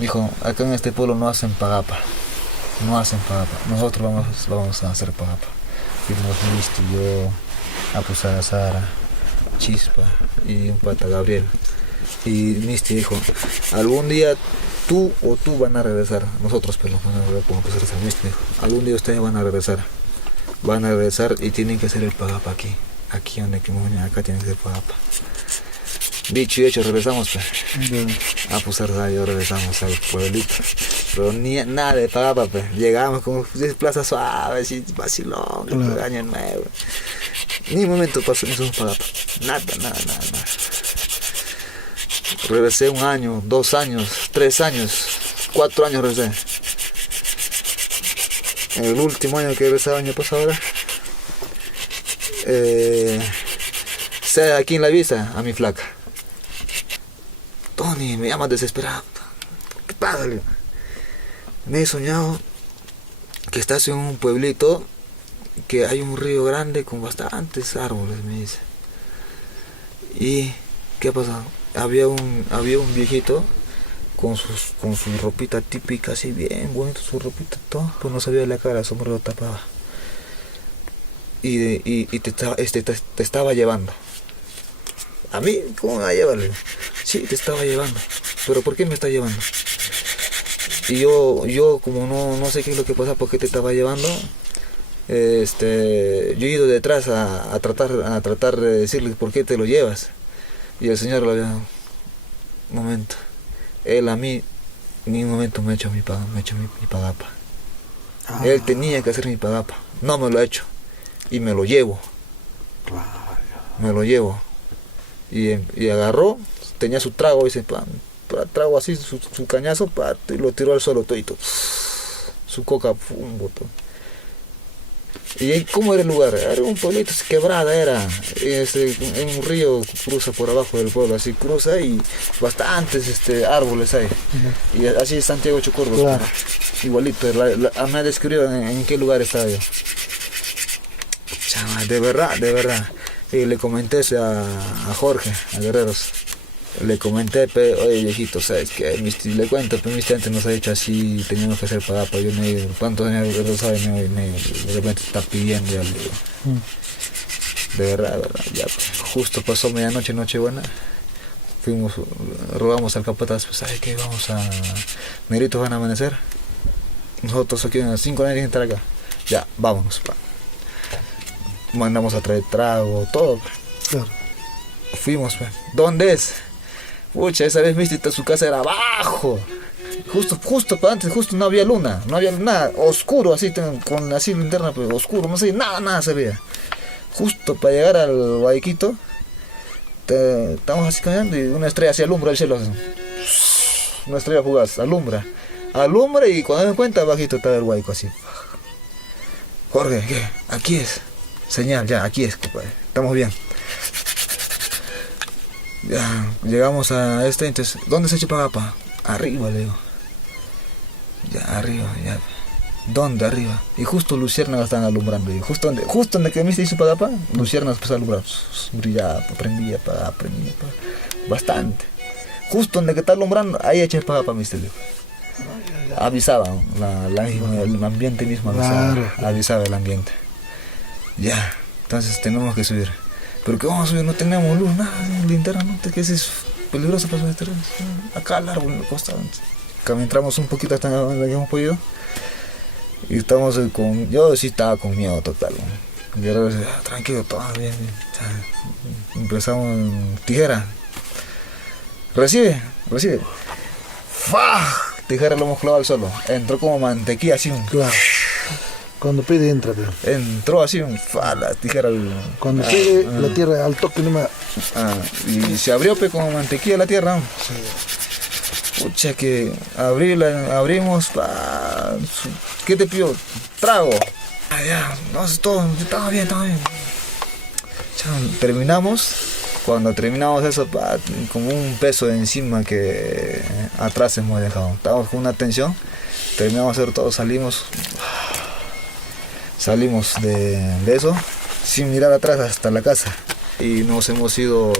dijo, acá en este pueblo no hacen pagapa. Nosotros vamos a hacer pagapa. Fuimos Misty, yo, a Pusarzara, Chispa y un pata Gabriel. Y Misty dijo, algún día tú van a regresar. Nosotros pues vamos a ver cómo Pusarzara. Misty dijo, algún día ustedes van a regresar y tienen que hacer el pagapa aquí donde acá tienen que hacer pagapa. Dicho y hecho, regresamos pues. A Pusarzara yo regresamos al pueblito, pero nada de pagapa pues. Llegamos como plaza suave, así vacilón, claro. Año nuevo. Ni un momento pasó, no hicimos pagapa, nada. Regresé 1 año, 2 años, 3 años, 4 años regresé. El último año que regresé, el año pasado, aquí en la vista a mi flaca. Tony, me llama desesperado. ¿Qué pasa? Me he soñado que estás en un pueblito, que hay un río grande con bastantes árboles, me dice. ¿Y qué ha pasado? Había un viejito con su ropita típica, así bien bonito, su ropita, todo, pues no sabía la cara, el sombrero tapaba. Y te estaba llevando. ¿A mí? ¿Cómo me va a llevar? Sí, te estaba llevando. ¿Pero por qué me está llevando? Y yo como no sé qué es lo que pasa, por qué te estaba llevando, yo he ido detrás a tratar de decirle por qué te lo llevas. Y el señor lo había, un momento, él a mí ni un momento me ha hecho mi pagapa. Él tenía que hacer mi pagapa, no me lo ha hecho y me lo llevo. Me lo llevo. Y agarró, tenía su trago, dice, trago así, su cañazo, y lo tiró al suelo todito. Su coca, un botón. ¿Y cómo era el lugar? Era un pueblito, quebrada era. Un río cruza por abajo del pueblo, así cruza y bastantes árboles hay. Y así es Santiago Chocordo. Claro. Igualito, me describió en qué lugar estaba yo. Chama, de verdad. Y le comenté a Jorge, a Guerreros. Le comenté, oye viejito, ¿sabes qué? Le cuento, pero Misti antes nos ha dicho así, teníamos que hacer pagapa. Yo me digo, ¿cuántos años no sabe? De repente está pidiendo, ya le digo. De verdad, ya. Justo pasó medianoche, Nochebuena. Rogamos al capataz, pues, ¿sabes qué? Vamos a... Negritos van a amanecer. Nosotros aquí en 5 años tienen que estar acá. Ya, vámonos, pa. Mandamos a traer trago, todo. Claro. Fuimos, pa. ¿Dónde es? Pucha, esa vez viste, su casa era abajo. Justo para antes, justo no había luna, no había nada, oscuro así, con así linterna, pero oscuro, no sé, nada se veía. Justo para llegar al Guayquito, estamos así caminando y una estrella así alumbra el cielo. Así. Una estrella fugaz, alumbra y cuando me cuenta, bajito estaba el Guayco así. Jorge, ¿qué? Aquí es. Señal, ya, aquí es, compadre. Estamos bien. Ya, llegamos a entonces, ¿dónde se echa pagapa? Arriba, le digo. Ya, arriba, ya. ¿Dónde arriba? Y justo luciérnagas están alumbrando. Y justo donde que me hizo pagapa, luciérnagas empezó a alumbrar. Brillaba, prendía. Bastante. Justo donde que está alumbrando, ahí eché pagapa, mister. Avisaba, el ambiente mismo avisaba. Claro. Avisaba el ambiente. Ya, entonces tenemos que subir. ¿Pero qué vamos a subir? No tenemos luz, nada, linterna, ¿no? Que es peligroso para subir. Acá al árbol, en la costa. Entramos un poquito hasta donde hemos podido. Y estamos yo sí estaba con miedo total. Y ahora tranquilo, todo bien. Empezamos tijera. Recibe. ¡Fah! Tijera lo hemos clavado al suelo. Entró como mantequilla así. Claro. Cuando pide entra, pero. Entró así, la tijera. Cuando pide la tierra al toque nomás. Y se abrió como mantequilla la tierra. Sí. Pucha, que abrimos. ¿Qué te pidió? Trago. Ya, no, todo, estaba bien. Ya, terminamos. Cuando terminamos eso, como un peso encima que atrás hemos dejado. Estábamos con una tensión. Terminamos de hacer todo, Salimos de eso sin mirar atrás hasta la casa y nos hemos ido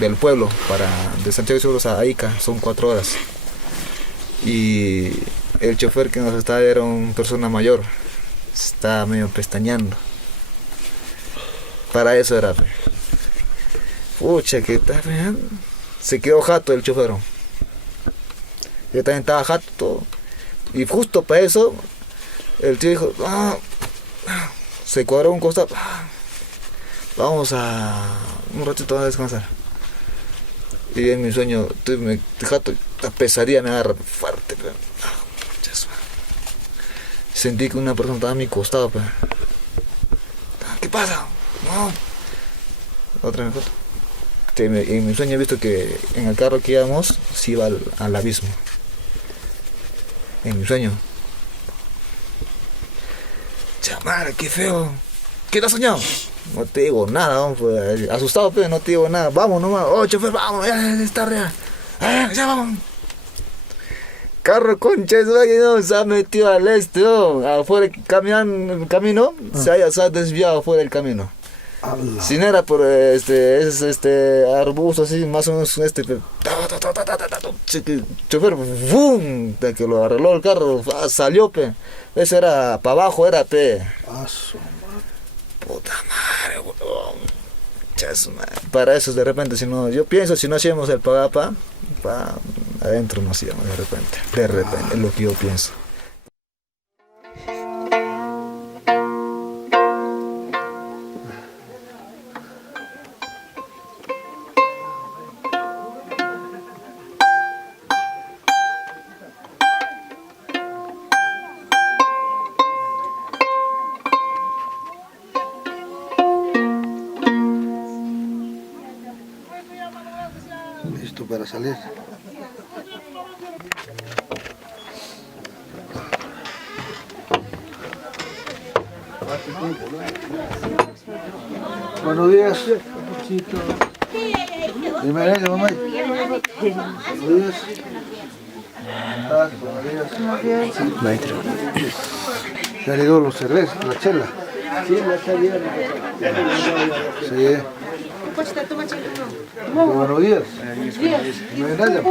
del pueblo de Santiago Seguros a Ica, son 4 horas. Y el chofer que nos estaba era una persona mayor, estaba medio pestañeando. Para eso era. Pucha, que se quedó jato el chofer. Yo también estaba jato todo. Y justo para eso el tío dijo, se cuadró un costado, vamos un ratito a descansar. Y en mi sueño, la pesadilla me agarra fuerte. Sentí que una persona estaba a mi costado. ¿Qué pasa? No. Otra vez. En mi sueño he visto que en el carro que íbamos se iba al abismo. En mi sueño. Chamar, qué feo. ¿Qué te has soñado? No te digo nada, pues, asustado, pero no te digo nada. Vamos nomás. Chofer, vamos, ya está real. Ya vamos. Carro concha, se ha metido al afuera caminando el camino, se ha desviado fuera del camino. Allah. Si no era por arbusto así, más o menos chofer, ¡bum! De que lo arregló el carro, salió, pe. Eso era para abajo, era pe. Puta madre, weón. Para eso de repente, yo pienso, si no hacemos el pagapa, adentro nos llama de repente, es lo que yo pienso. Listo para salir. Buenos días. Bienvenido, mamá. Buenos días. Buenos días. Maestro. Ya llegó los cervezas, la chela. Sí, la está bien. Sí. Buenos días. Bienvenido.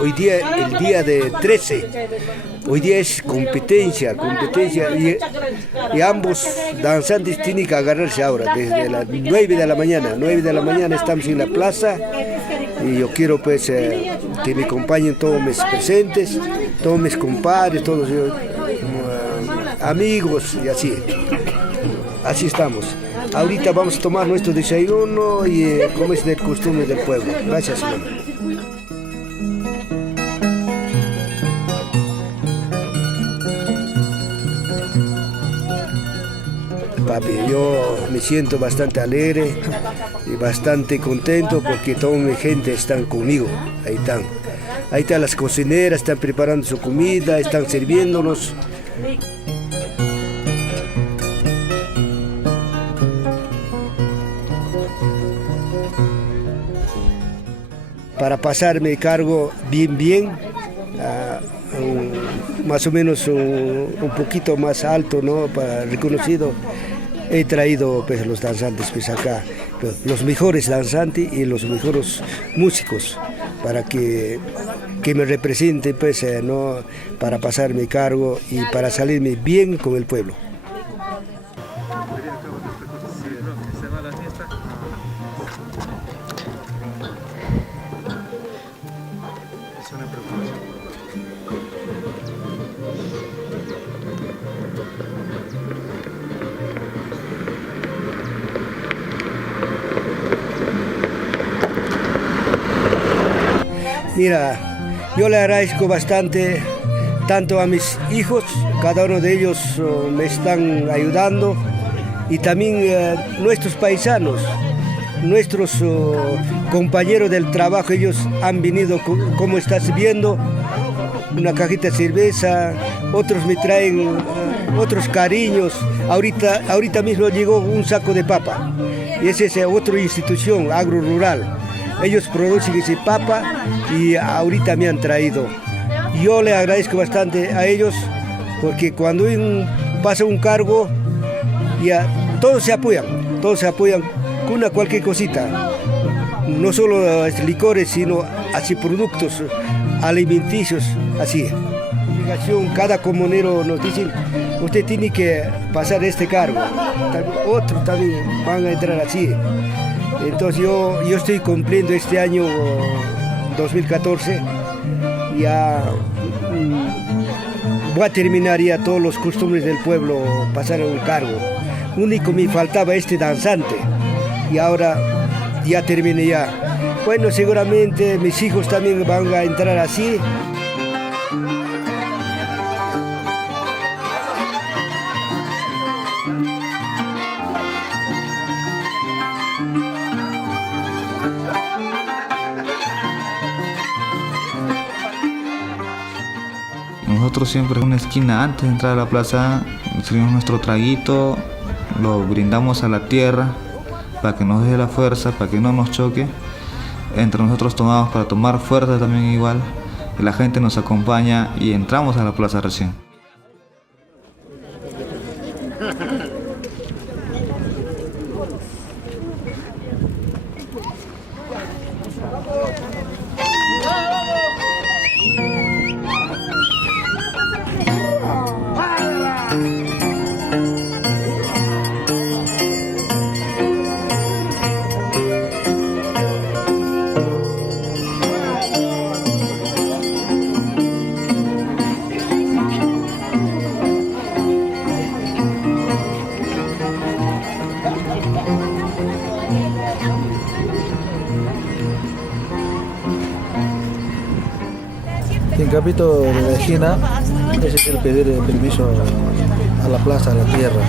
Hoy día, el día de 13, hoy día es competencia y ambos danzantes tienen que agarrarse ahora, desde las 9 de la mañana estamos en la plaza y yo quiero pues que me acompañen todos mis presentes, todos mis compadres, todos amigos y así estamos. Ahorita vamos a tomar nuestro desayuno y como es de costumbre del pueblo. Gracias, hermano. Papi, yo me siento bastante alegre y bastante contento porque toda mi gente está conmigo. Ahí están las cocineras, están preparando su comida, están sirviéndonos. Para pasarme cargo bien, más o menos un poquito más alto, ¿no? Para reconocido. He traído pues, los danzantes pues, acá, los mejores danzantes y los mejores músicos para que me representen pues, ¿no? Para pasarme cargo y para salirme bien con el pueblo. Mira, yo le agradezco bastante tanto a mis hijos, cada uno de ellos me están ayudando, y también nuestros paisanos, nuestros compañeros del trabajo, ellos han venido, como estás viendo, una cajita de cerveza, otros me traen otros cariños. Ahorita mismo llegó un saco de papa, y esa es otra institución agro-rural. Ellos producen ese papa y ahorita me han traído. Yo le agradezco bastante a ellos porque cuando pasa un cargo, ya todos se apoyan con cualquier cosita. No solo licores, sino así productos alimenticios, así. Cada comunero nos dice, usted tiene que pasar este cargo. Otros también van a entrar así. Entonces yo estoy cumpliendo este año 2014, ya voy a terminar ya todos los costumbres del pueblo, pasar un cargo. Único me faltaba este danzante y ahora ya terminé ya. Bueno, seguramente mis hijos también van a entrar así. Nosotros siempre en una esquina antes de entrar a la plaza servimos nuestro traguito, lo brindamos a la tierra para que nos dé la fuerza, para que no nos choque. Entre nosotros tomamos para tomar fuerza también igual, y la gente nos acompaña y entramos a la plaza recién. En Capito de la esquina es el pedir permiso a la plaza, a la tierra,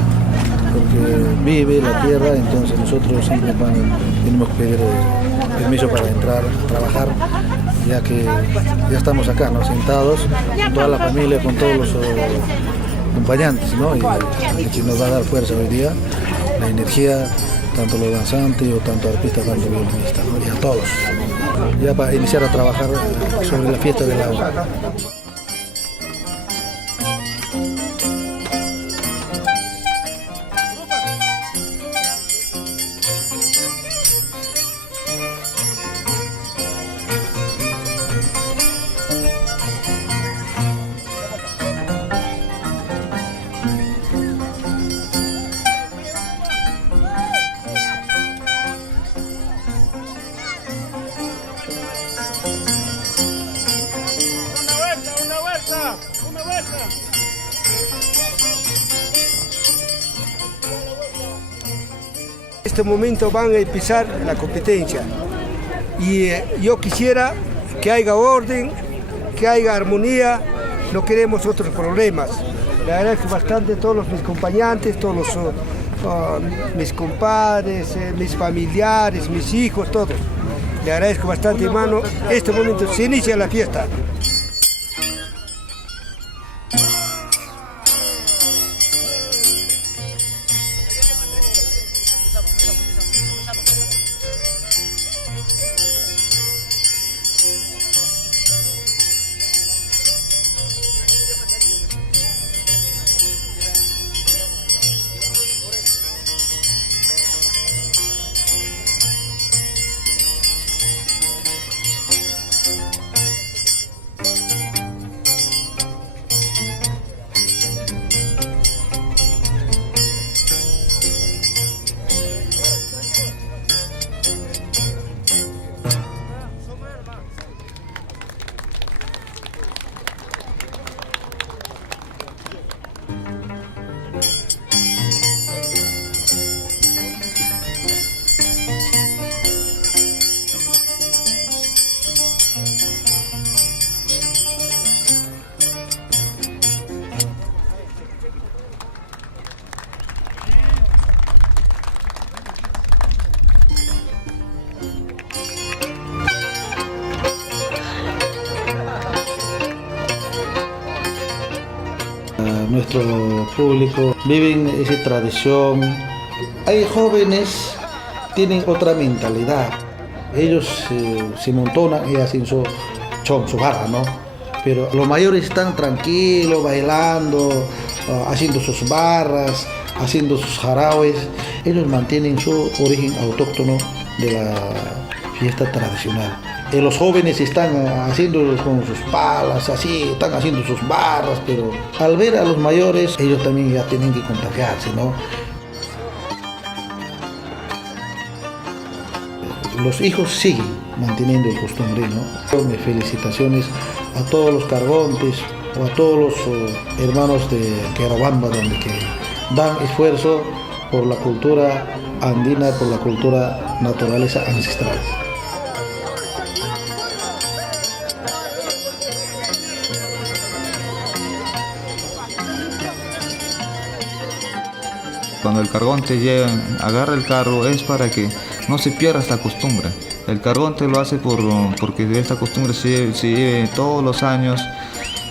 porque vive la tierra, entonces nosotros siempre tenemos que pedir permiso para entrar a trabajar, ya que ya estamos acá, ¿no? Sentados, con toda la familia, con todos los acompañantes, ¿no? Y que nos va a dar fuerza hoy día, la energía, tanto los danzantes o tanto artistas, tanto violinistas, ¿no? Y a todos, ya para iniciar a trabajar sobre la fiesta del agua. En este momento van a empezar la competencia y yo quisiera que haya orden, que haya armonía, no queremos otros problemas. Le agradezco bastante a todos mis acompañantes, todos mis compadres, mis familiares, mis hijos, todos. Le agradezco bastante, hermano. En este momento se inicia la fiesta. Nuestro público viven esa tradición. Hay jóvenes tienen otra mentalidad. Ellos se montonan y hacen su barra, ¿no? Pero los mayores están tranquilos, bailando, haciendo sus barras, haciendo sus jarabes. Ellos mantienen su origen autóctono de la fiesta tradicional. Los jóvenes están haciendo con sus palas, así, están haciendo sus barras, pero al ver a los mayores, ellos también ya tienen que contagiarse, ¿no? Los hijos siguen manteniendo el costumbre, ¿no? Mis felicitaciones a todos los cargontes o a todos los hermanos de Querobamba, donde que dan esfuerzo por la cultura andina, por la cultura naturaleza ancestral. Cuando el cargonte llega, agarra el carro, es para que no se pierda esta costumbre. El cargonte lo hace porque esta costumbre se lleve todos los años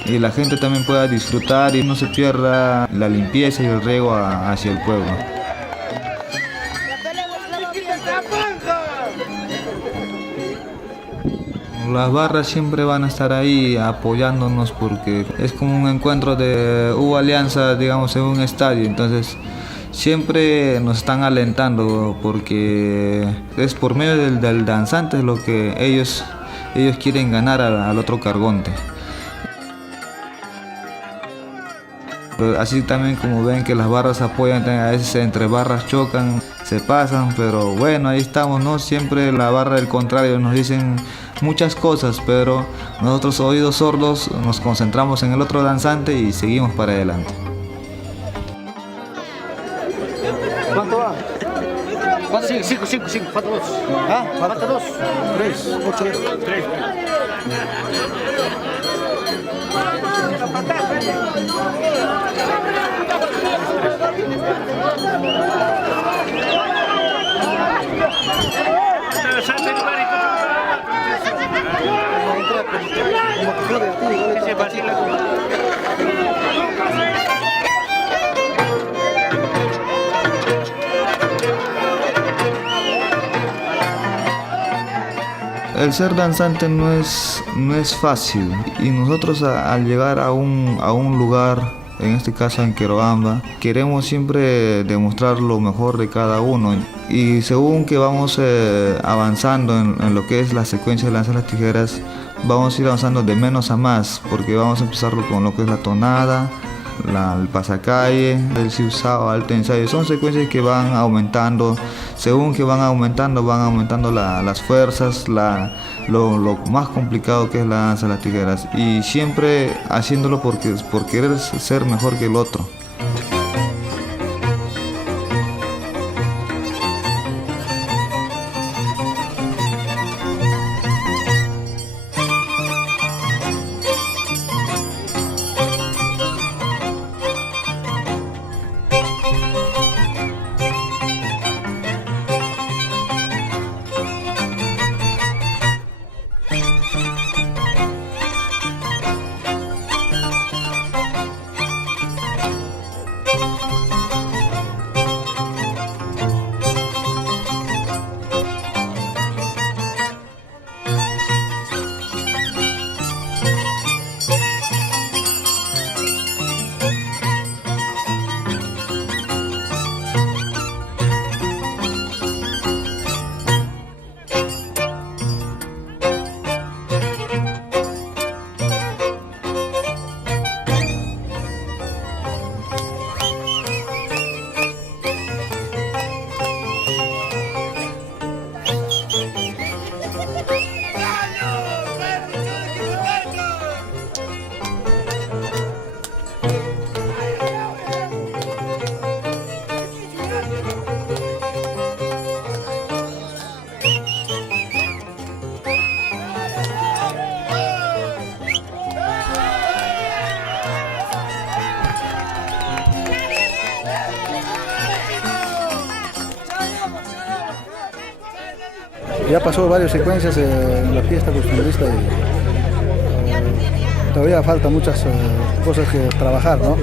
y la gente también pueda disfrutar y no se pierda la limpieza y el riego hacia el pueblo. Las barras siempre van a estar ahí apoyándonos porque es como un encuentro de alianza, digamos, en un estadio. Entonces siempre nos están alentando porque es por medio del danzante lo que ellos quieren ganar al otro cargonte. Así también como ven que las barras apoyan, a veces entre barras chocan, se pasan, pero bueno, ahí estamos, ¿no? Siempre la barra del contrario nos dicen muchas cosas, pero nosotros oídos sordos nos concentramos en el otro danzante y seguimos para adelante. ¿Cuánto va? ¿Cuánto sigue? 5, falta 2. ¿Ah? Falta 2. 3, 8, 3. El ser danzante no es fácil y nosotros al llegar a un lugar, en este caso en Querobamba, queremos siempre demostrar lo mejor de cada uno y según que vamos avanzando en lo que es la secuencia de lanzar las tijeras, vamos a ir avanzando de menos a más porque vamos a empezar con lo que es la tonada, el pasacalle, el siusao, alto ensayo. Son secuencias que van aumentando, según que van aumentando las fuerzas, lo más complicado que es la danza de las tijeras y siempre haciéndolo por querer ser mejor que el otro. Ya pasó varias secuencias en la fiesta costumbrista y todavía falta muchas cosas que trabajar, ¿no?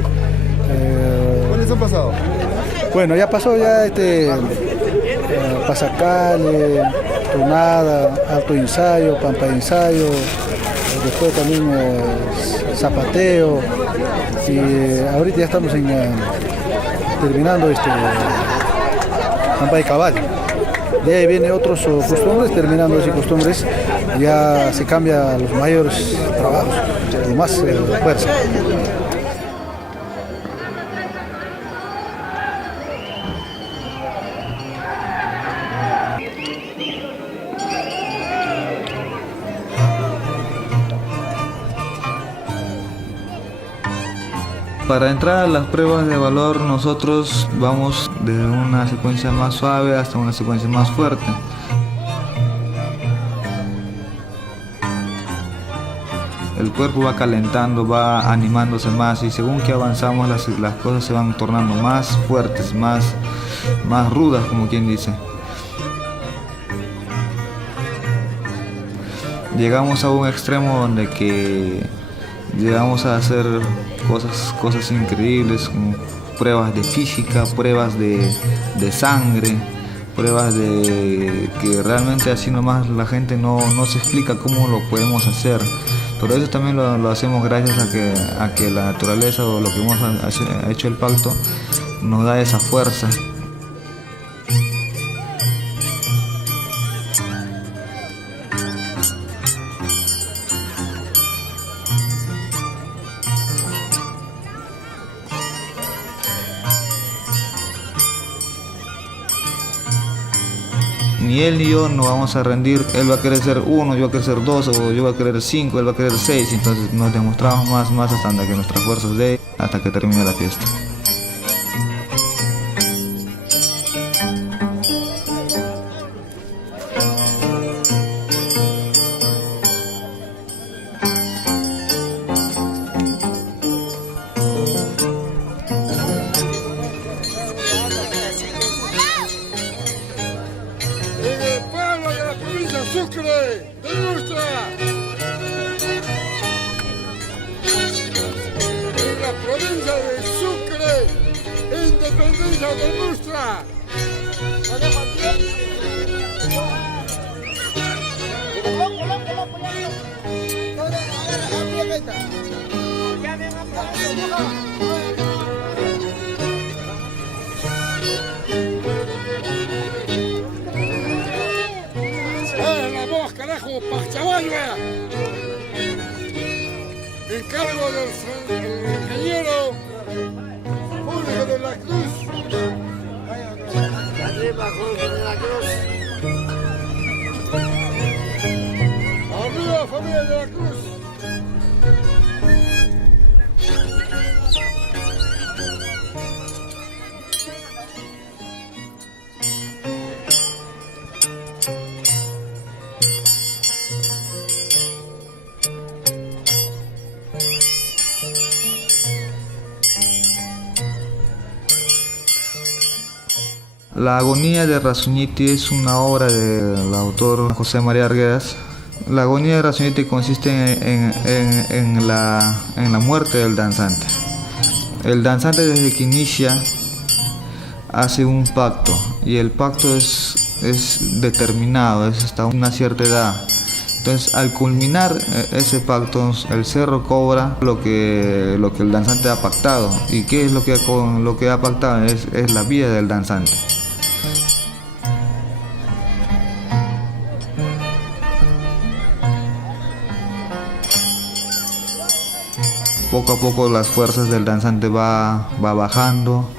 ¿Cuáles han pasado? Bueno, ya pasó pasacalle, tonada, alto ensayo, pampa ensayo, después también zapateo y ahorita ya estamos terminando pampa de caballo. De ahí vienen otros costumbres, terminando esas costumbres ya se cambia a los mayores trabajos, de más fuerza. Para entrar a las pruebas de valor nosotros vamos de una secuencia más suave hasta una secuencia más fuerte. El cuerpo va calentando, va animándose más y según que avanzamos las cosas se van tornando más fuertes, más rudas, como quien dice. Llegamos a un extremo donde que llegamos a hacer cosas increíbles, como pruebas de física, pruebas de sangre, pruebas de que realmente así nomás la gente no se explica cómo lo podemos hacer. Pero eso también lo hacemos gracias a que la naturaleza o lo que hemos hecho el pacto nos da esa fuerza. Ni él ni yo nos vamos a rendir. Él va a querer ser 1, yo va a querer ser 2, o yo va a querer 5, él va a querer 6. Entonces nos demostramos más hasta que nuestras fuerzas dé, hasta que termine la fiesta. Sucre de Nusra. En la provincia de Sucre, independencia de Nusra. Carajo, Pachabanga, encargo del ingeniero Jorge de la Cruz. Arriba, Jorge de la Cruz. Arriba, familia de la Cruz. La agonía de Razuñiti es una obra del autor José María Arguedas. La agonía de Razuñiti consiste en la muerte del danzante. El danzante desde que inicia hace un pacto y el pacto es determinado, es hasta una cierta edad. Entonces, al culminar ese pacto, el cerro cobra lo que el danzante ha pactado. ¿Y qué es lo que ha pactado? Es la vida del danzante. Poco a poco las fuerzas del danzante va bajando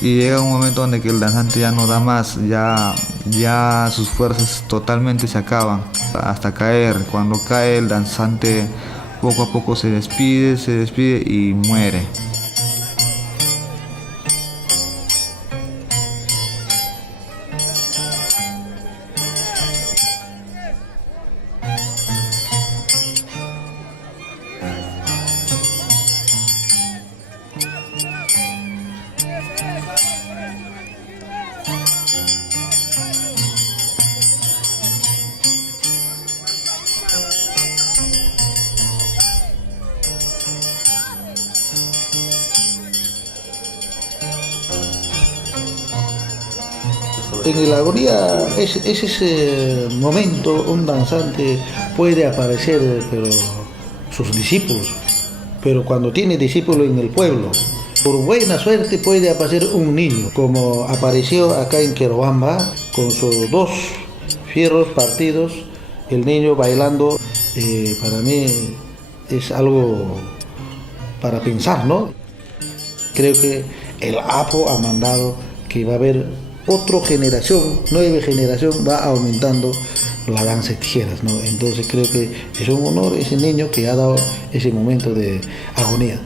y llega un momento donde que el danzante ya no da más, ya sus fuerzas totalmente se acaban hasta caer. Cuando cae el danzante poco a poco se despide y muere. En la agonía es ese momento un danzante puede aparecer, pero sus discípulos, pero cuando tiene discípulos en el pueblo, por buena suerte puede aparecer un niño, como apareció acá en Querobamba, con sus 2 fierros partidos, el niño bailando. Para mí es algo para pensar, ¿no? Creo que el APO ha mandado que va a haber otra generación, 9 generación, va aumentando la danza de tijeras, ¿no? Entonces creo que es un honor ese niño que ha dado ese momento de agonía.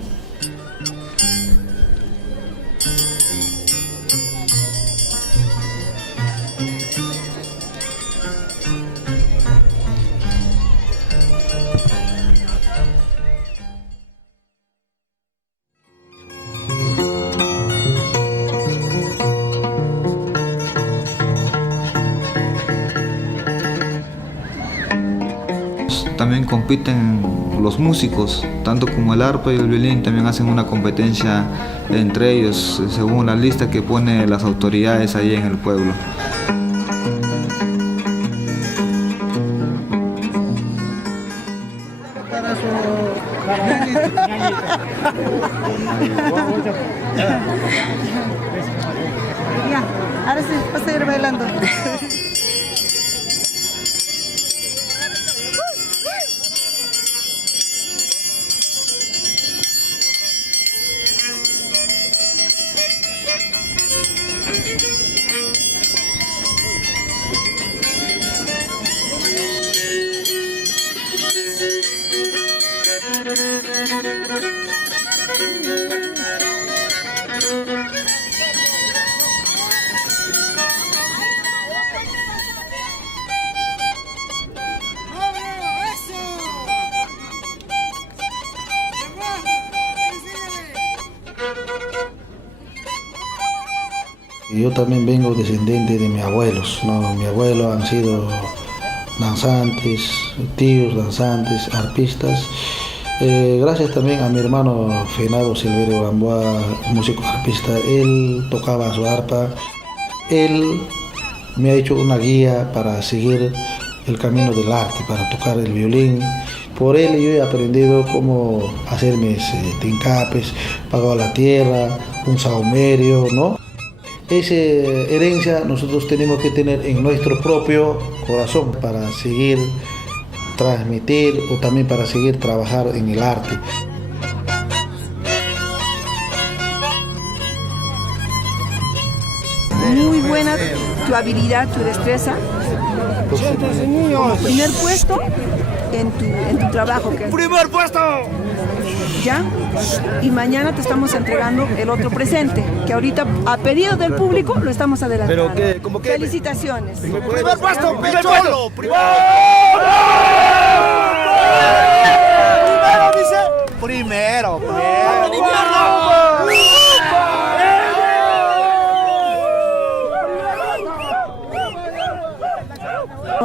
También compiten los músicos, tanto como el arpa y el violín, también hacen una competencia entre ellos, según la lista que ponen las autoridades ahí en el pueblo. Para su Ya, ahora sí, vas a seguir bailando. Yo también vengo descendiente de mis abuelos, ¿no? Mis abuelos han sido danzantes, tíos danzantes, arpistas. Gracias también a mi hermano Fernando Silverio Gamboa, músico arpista. Él tocaba su arpa. Él me ha hecho una guía para seguir el camino del arte, para tocar el violín. Por él yo he aprendido cómo hacer mis tincapes, pagado la tierra, un saumerio, ¿no? Esa herencia nosotros tenemos que tener en nuestro propio corazón para seguir transmitir o también para seguir trabajar en el arte. Muy buena tu habilidad, tu destreza. Como primer puesto en tu trabajo. ¡Primer puesto! ¿Ya? Y mañana te estamos entregando el otro presente, que ahorita a pedido del público lo estamos adelantando. ¿Pero qué? ¿Cómo qué? Felicitaciones. ¡Primer puesto, Pecholo! ¡Primero, dice! ¡Primero!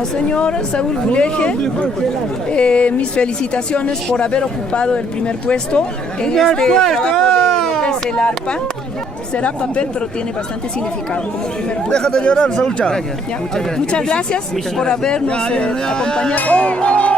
Señor Saúl Guleje, mis felicitaciones por haber ocupado el primer puesto en este trabajo de lo que es el arpa. Será papel, pero tiene bastante significado como primer puesto. Déjate llorar, Saúl. Muchas gracias por habernos acompañado.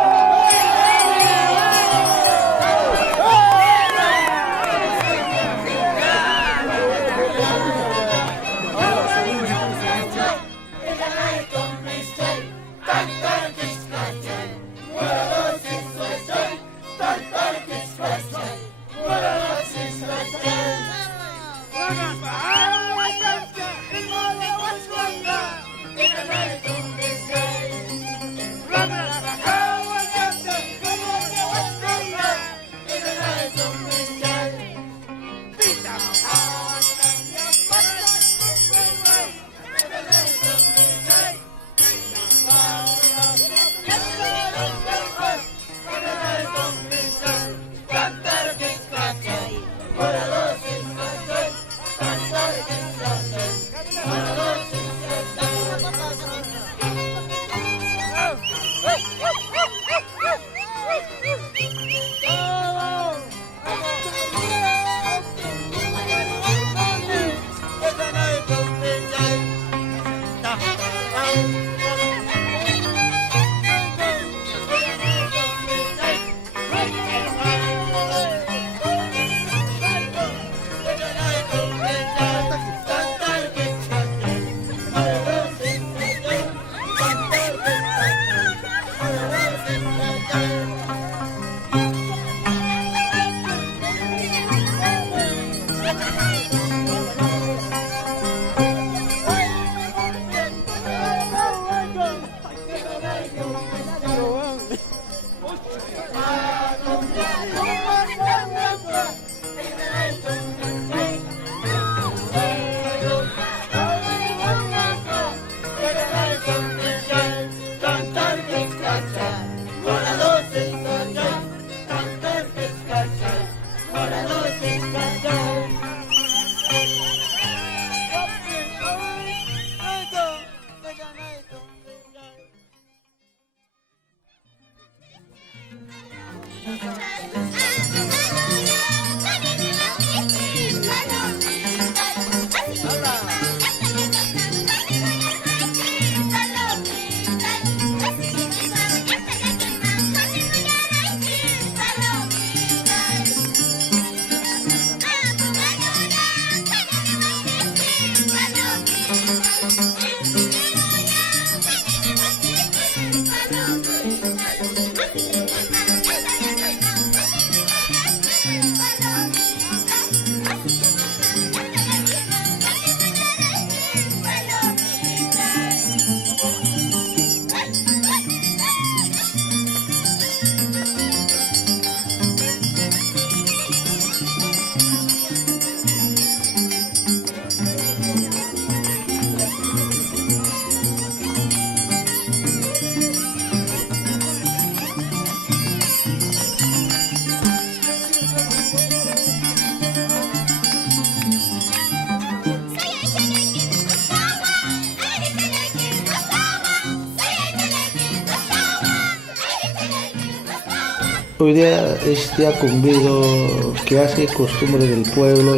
Hoy día es día convido que hace costumbre del pueblo.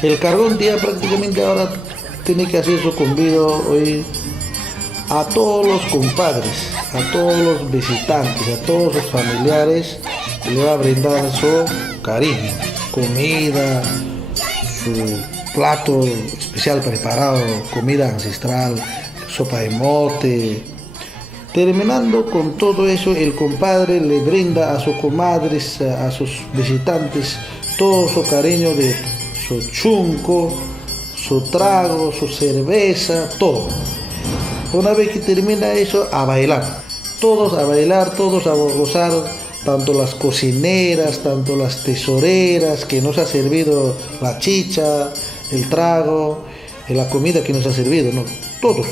El Cargón día prácticamente ahora tiene que hacer su convido hoy a todos los compadres, a todos los visitantes, a todos sus familiares. Le va a brindar su cariño, comida, su plato especial preparado, comida ancestral, sopa de mote. Terminando con todo eso, el compadre le brinda a sus comadres, a sus visitantes, todo su cariño de su chunco, su trago, su cerveza, todo. Una vez que termina eso, a bailar, todos a gozar, tanto las cocineras, tanto las tesoreras que nos ha servido la chicha, el trago, la comida que nos ha servido, ¿no? Todos.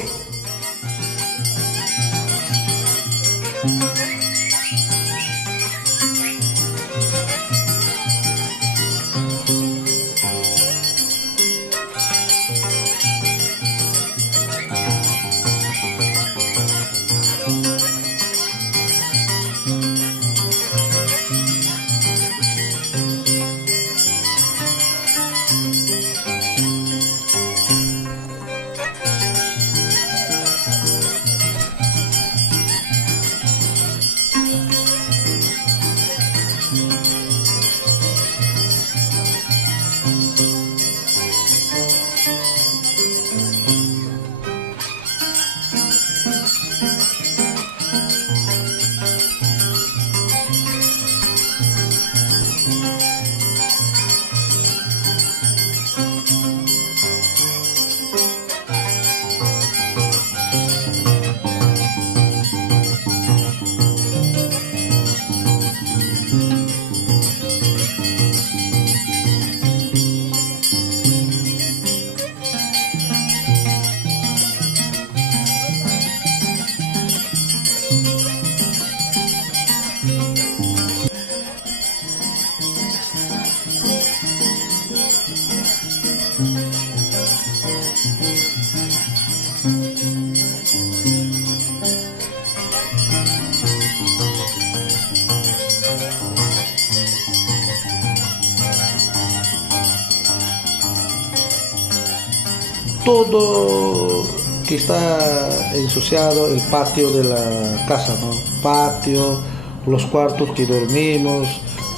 Todo que está ensuciado, el patio de la casa, ¿no? Patio, los cuartos que dormimos,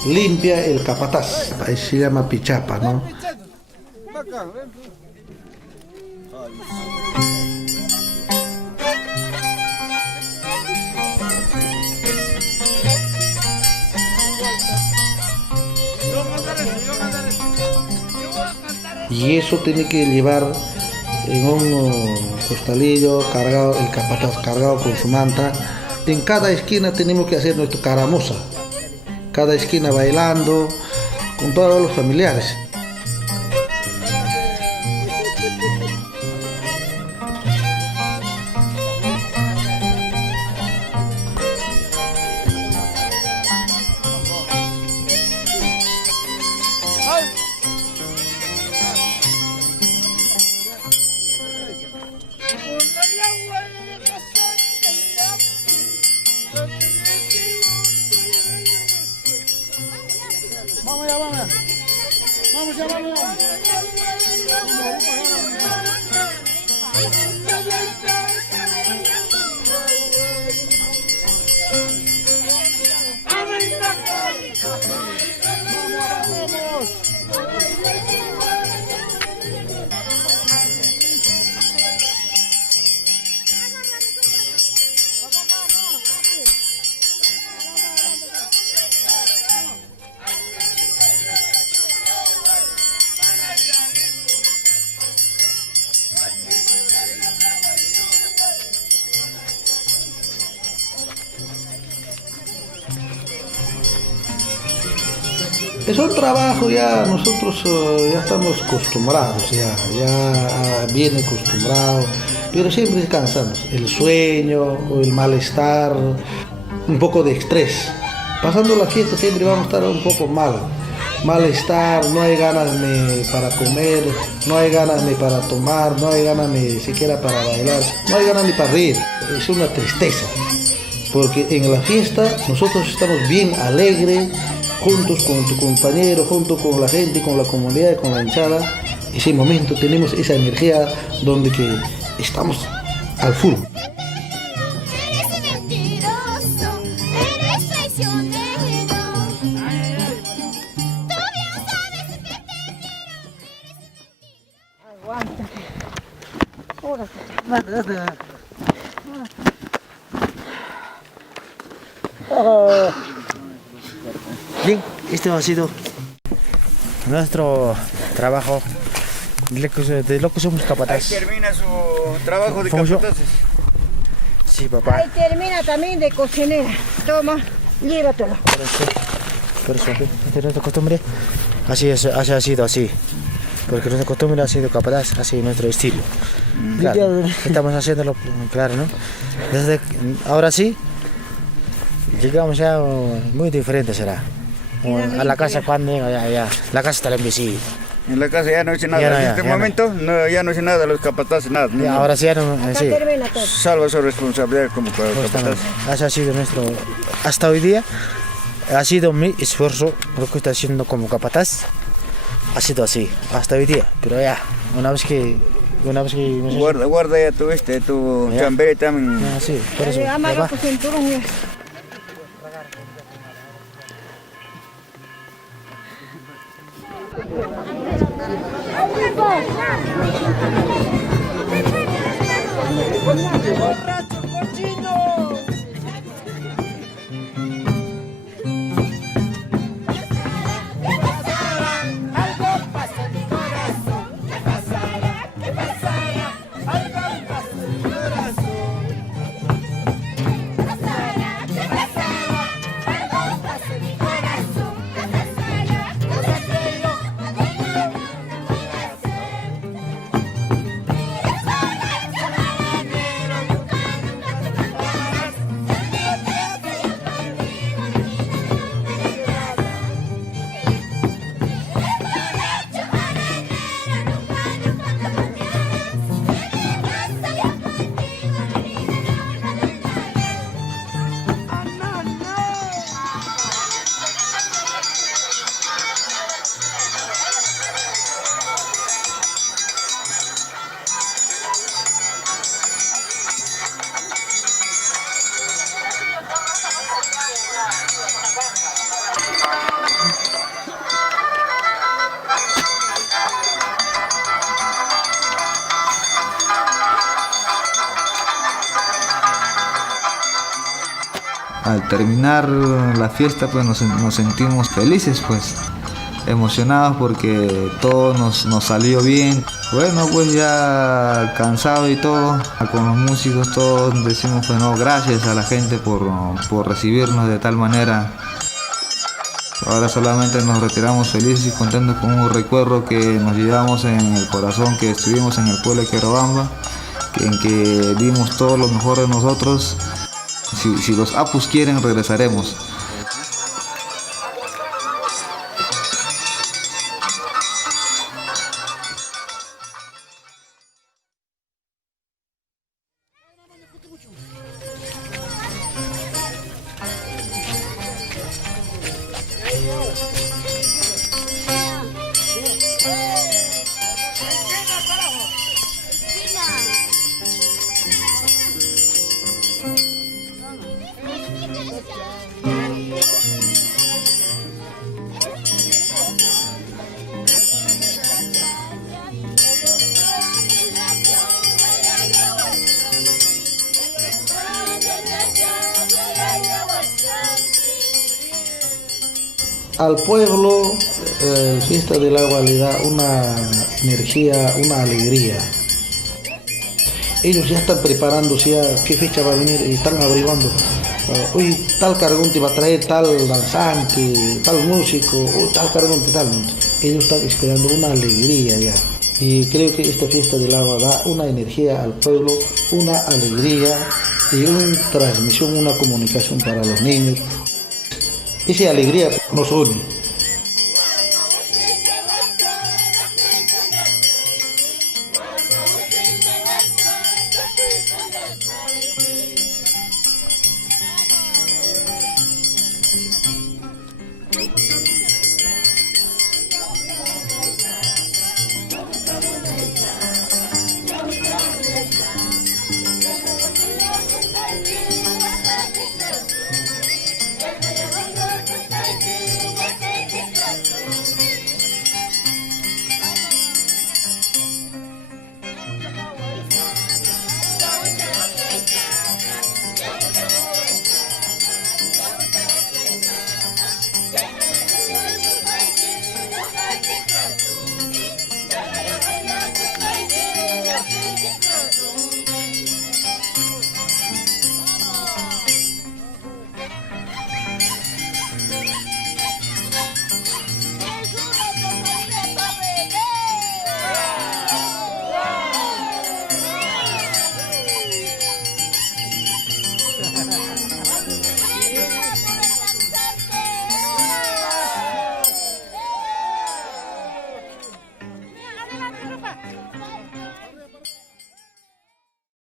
limpia el capataz, ahí se llama pichapa, ¿no? Y eso tiene que llevar en un costalillo cargado, el capataz cargado con su manta. En cada esquina tenemos que hacer nuestra caramuza, cada esquina bailando con todos los familiares. Es un trabajo ya, nosotros ya estamos acostumbrados, ya bien acostumbrados, pero siempre cansamos. El sueño o el malestar, un poco de estrés. Pasando la fiesta siempre vamos a estar un poco malestar, no hay ganas ni para comer, no hay ganas ni para tomar, no hay ganas ni siquiera para bailar, no hay ganas ni para reír. Es una tristeza. porque en la fiesta nosotros estamos bien alegres, juntos con tu compañero, junto con la gente, con la comunidad, con la hinchada. Ese momento tenemos esa energía donde que estamos al full. Bien, este ha sido nuestro trabajo de lo que somos capataces. Ahí termina su trabajo de capataces. Sí, papá. Ahí termina también de cocinera. Toma, llévatelo. Pero eso, esta es nuestra costumbre. Así ha sido así. Porque nuestra costumbre ha sido capataz, así nuestro estilo. Claro, estamos haciéndolo claro, ¿no? Ahora sí, llegamos ya muy diferente será. A la casa cuando ya la casa está invisible. En la casa ya no hice nada. En este momento ya no hice nada, los capataces nada. Ahora sí ya no. Sí. Salva su responsabilidad como capataz. Así ha sido nuestro. Hasta hoy día ha sido mi esfuerzo, lo que está haciendo como capataz. Ha sido así, hasta hoy día. Pero ya, una vez que no sé, guarda ya tu chambre también. Sí, por eso. Al terminar la fiesta pues nos sentimos felices, pues emocionados porque todo nos salió bien. Bueno, pues ya cansado y todo, con los músicos todos decimos pues no, gracias a la gente por recibirnos de tal manera. Ahora solamente nos retiramos felices y contentos con un recuerdo que nos llevamos en el corazón, que estuvimos en el pueblo de Querobamba, en que dimos todo lo mejor de nosotros. Si los apus quieren, regresaremos. Al pueblo, Fiesta del Agua le da una energía, una alegría. Ellos ya están preparándose, ya qué fecha va a venir, y están averiguando. Hoy tal cargonte va a traer tal danzante, tal músico, o tal cargonte, tal. Ellos están esperando una alegría ya. Y creo que esta Fiesta del Agua da una energía al pueblo, una alegría y una transmisión, una comunicación para los niños. Esa alegría nos une.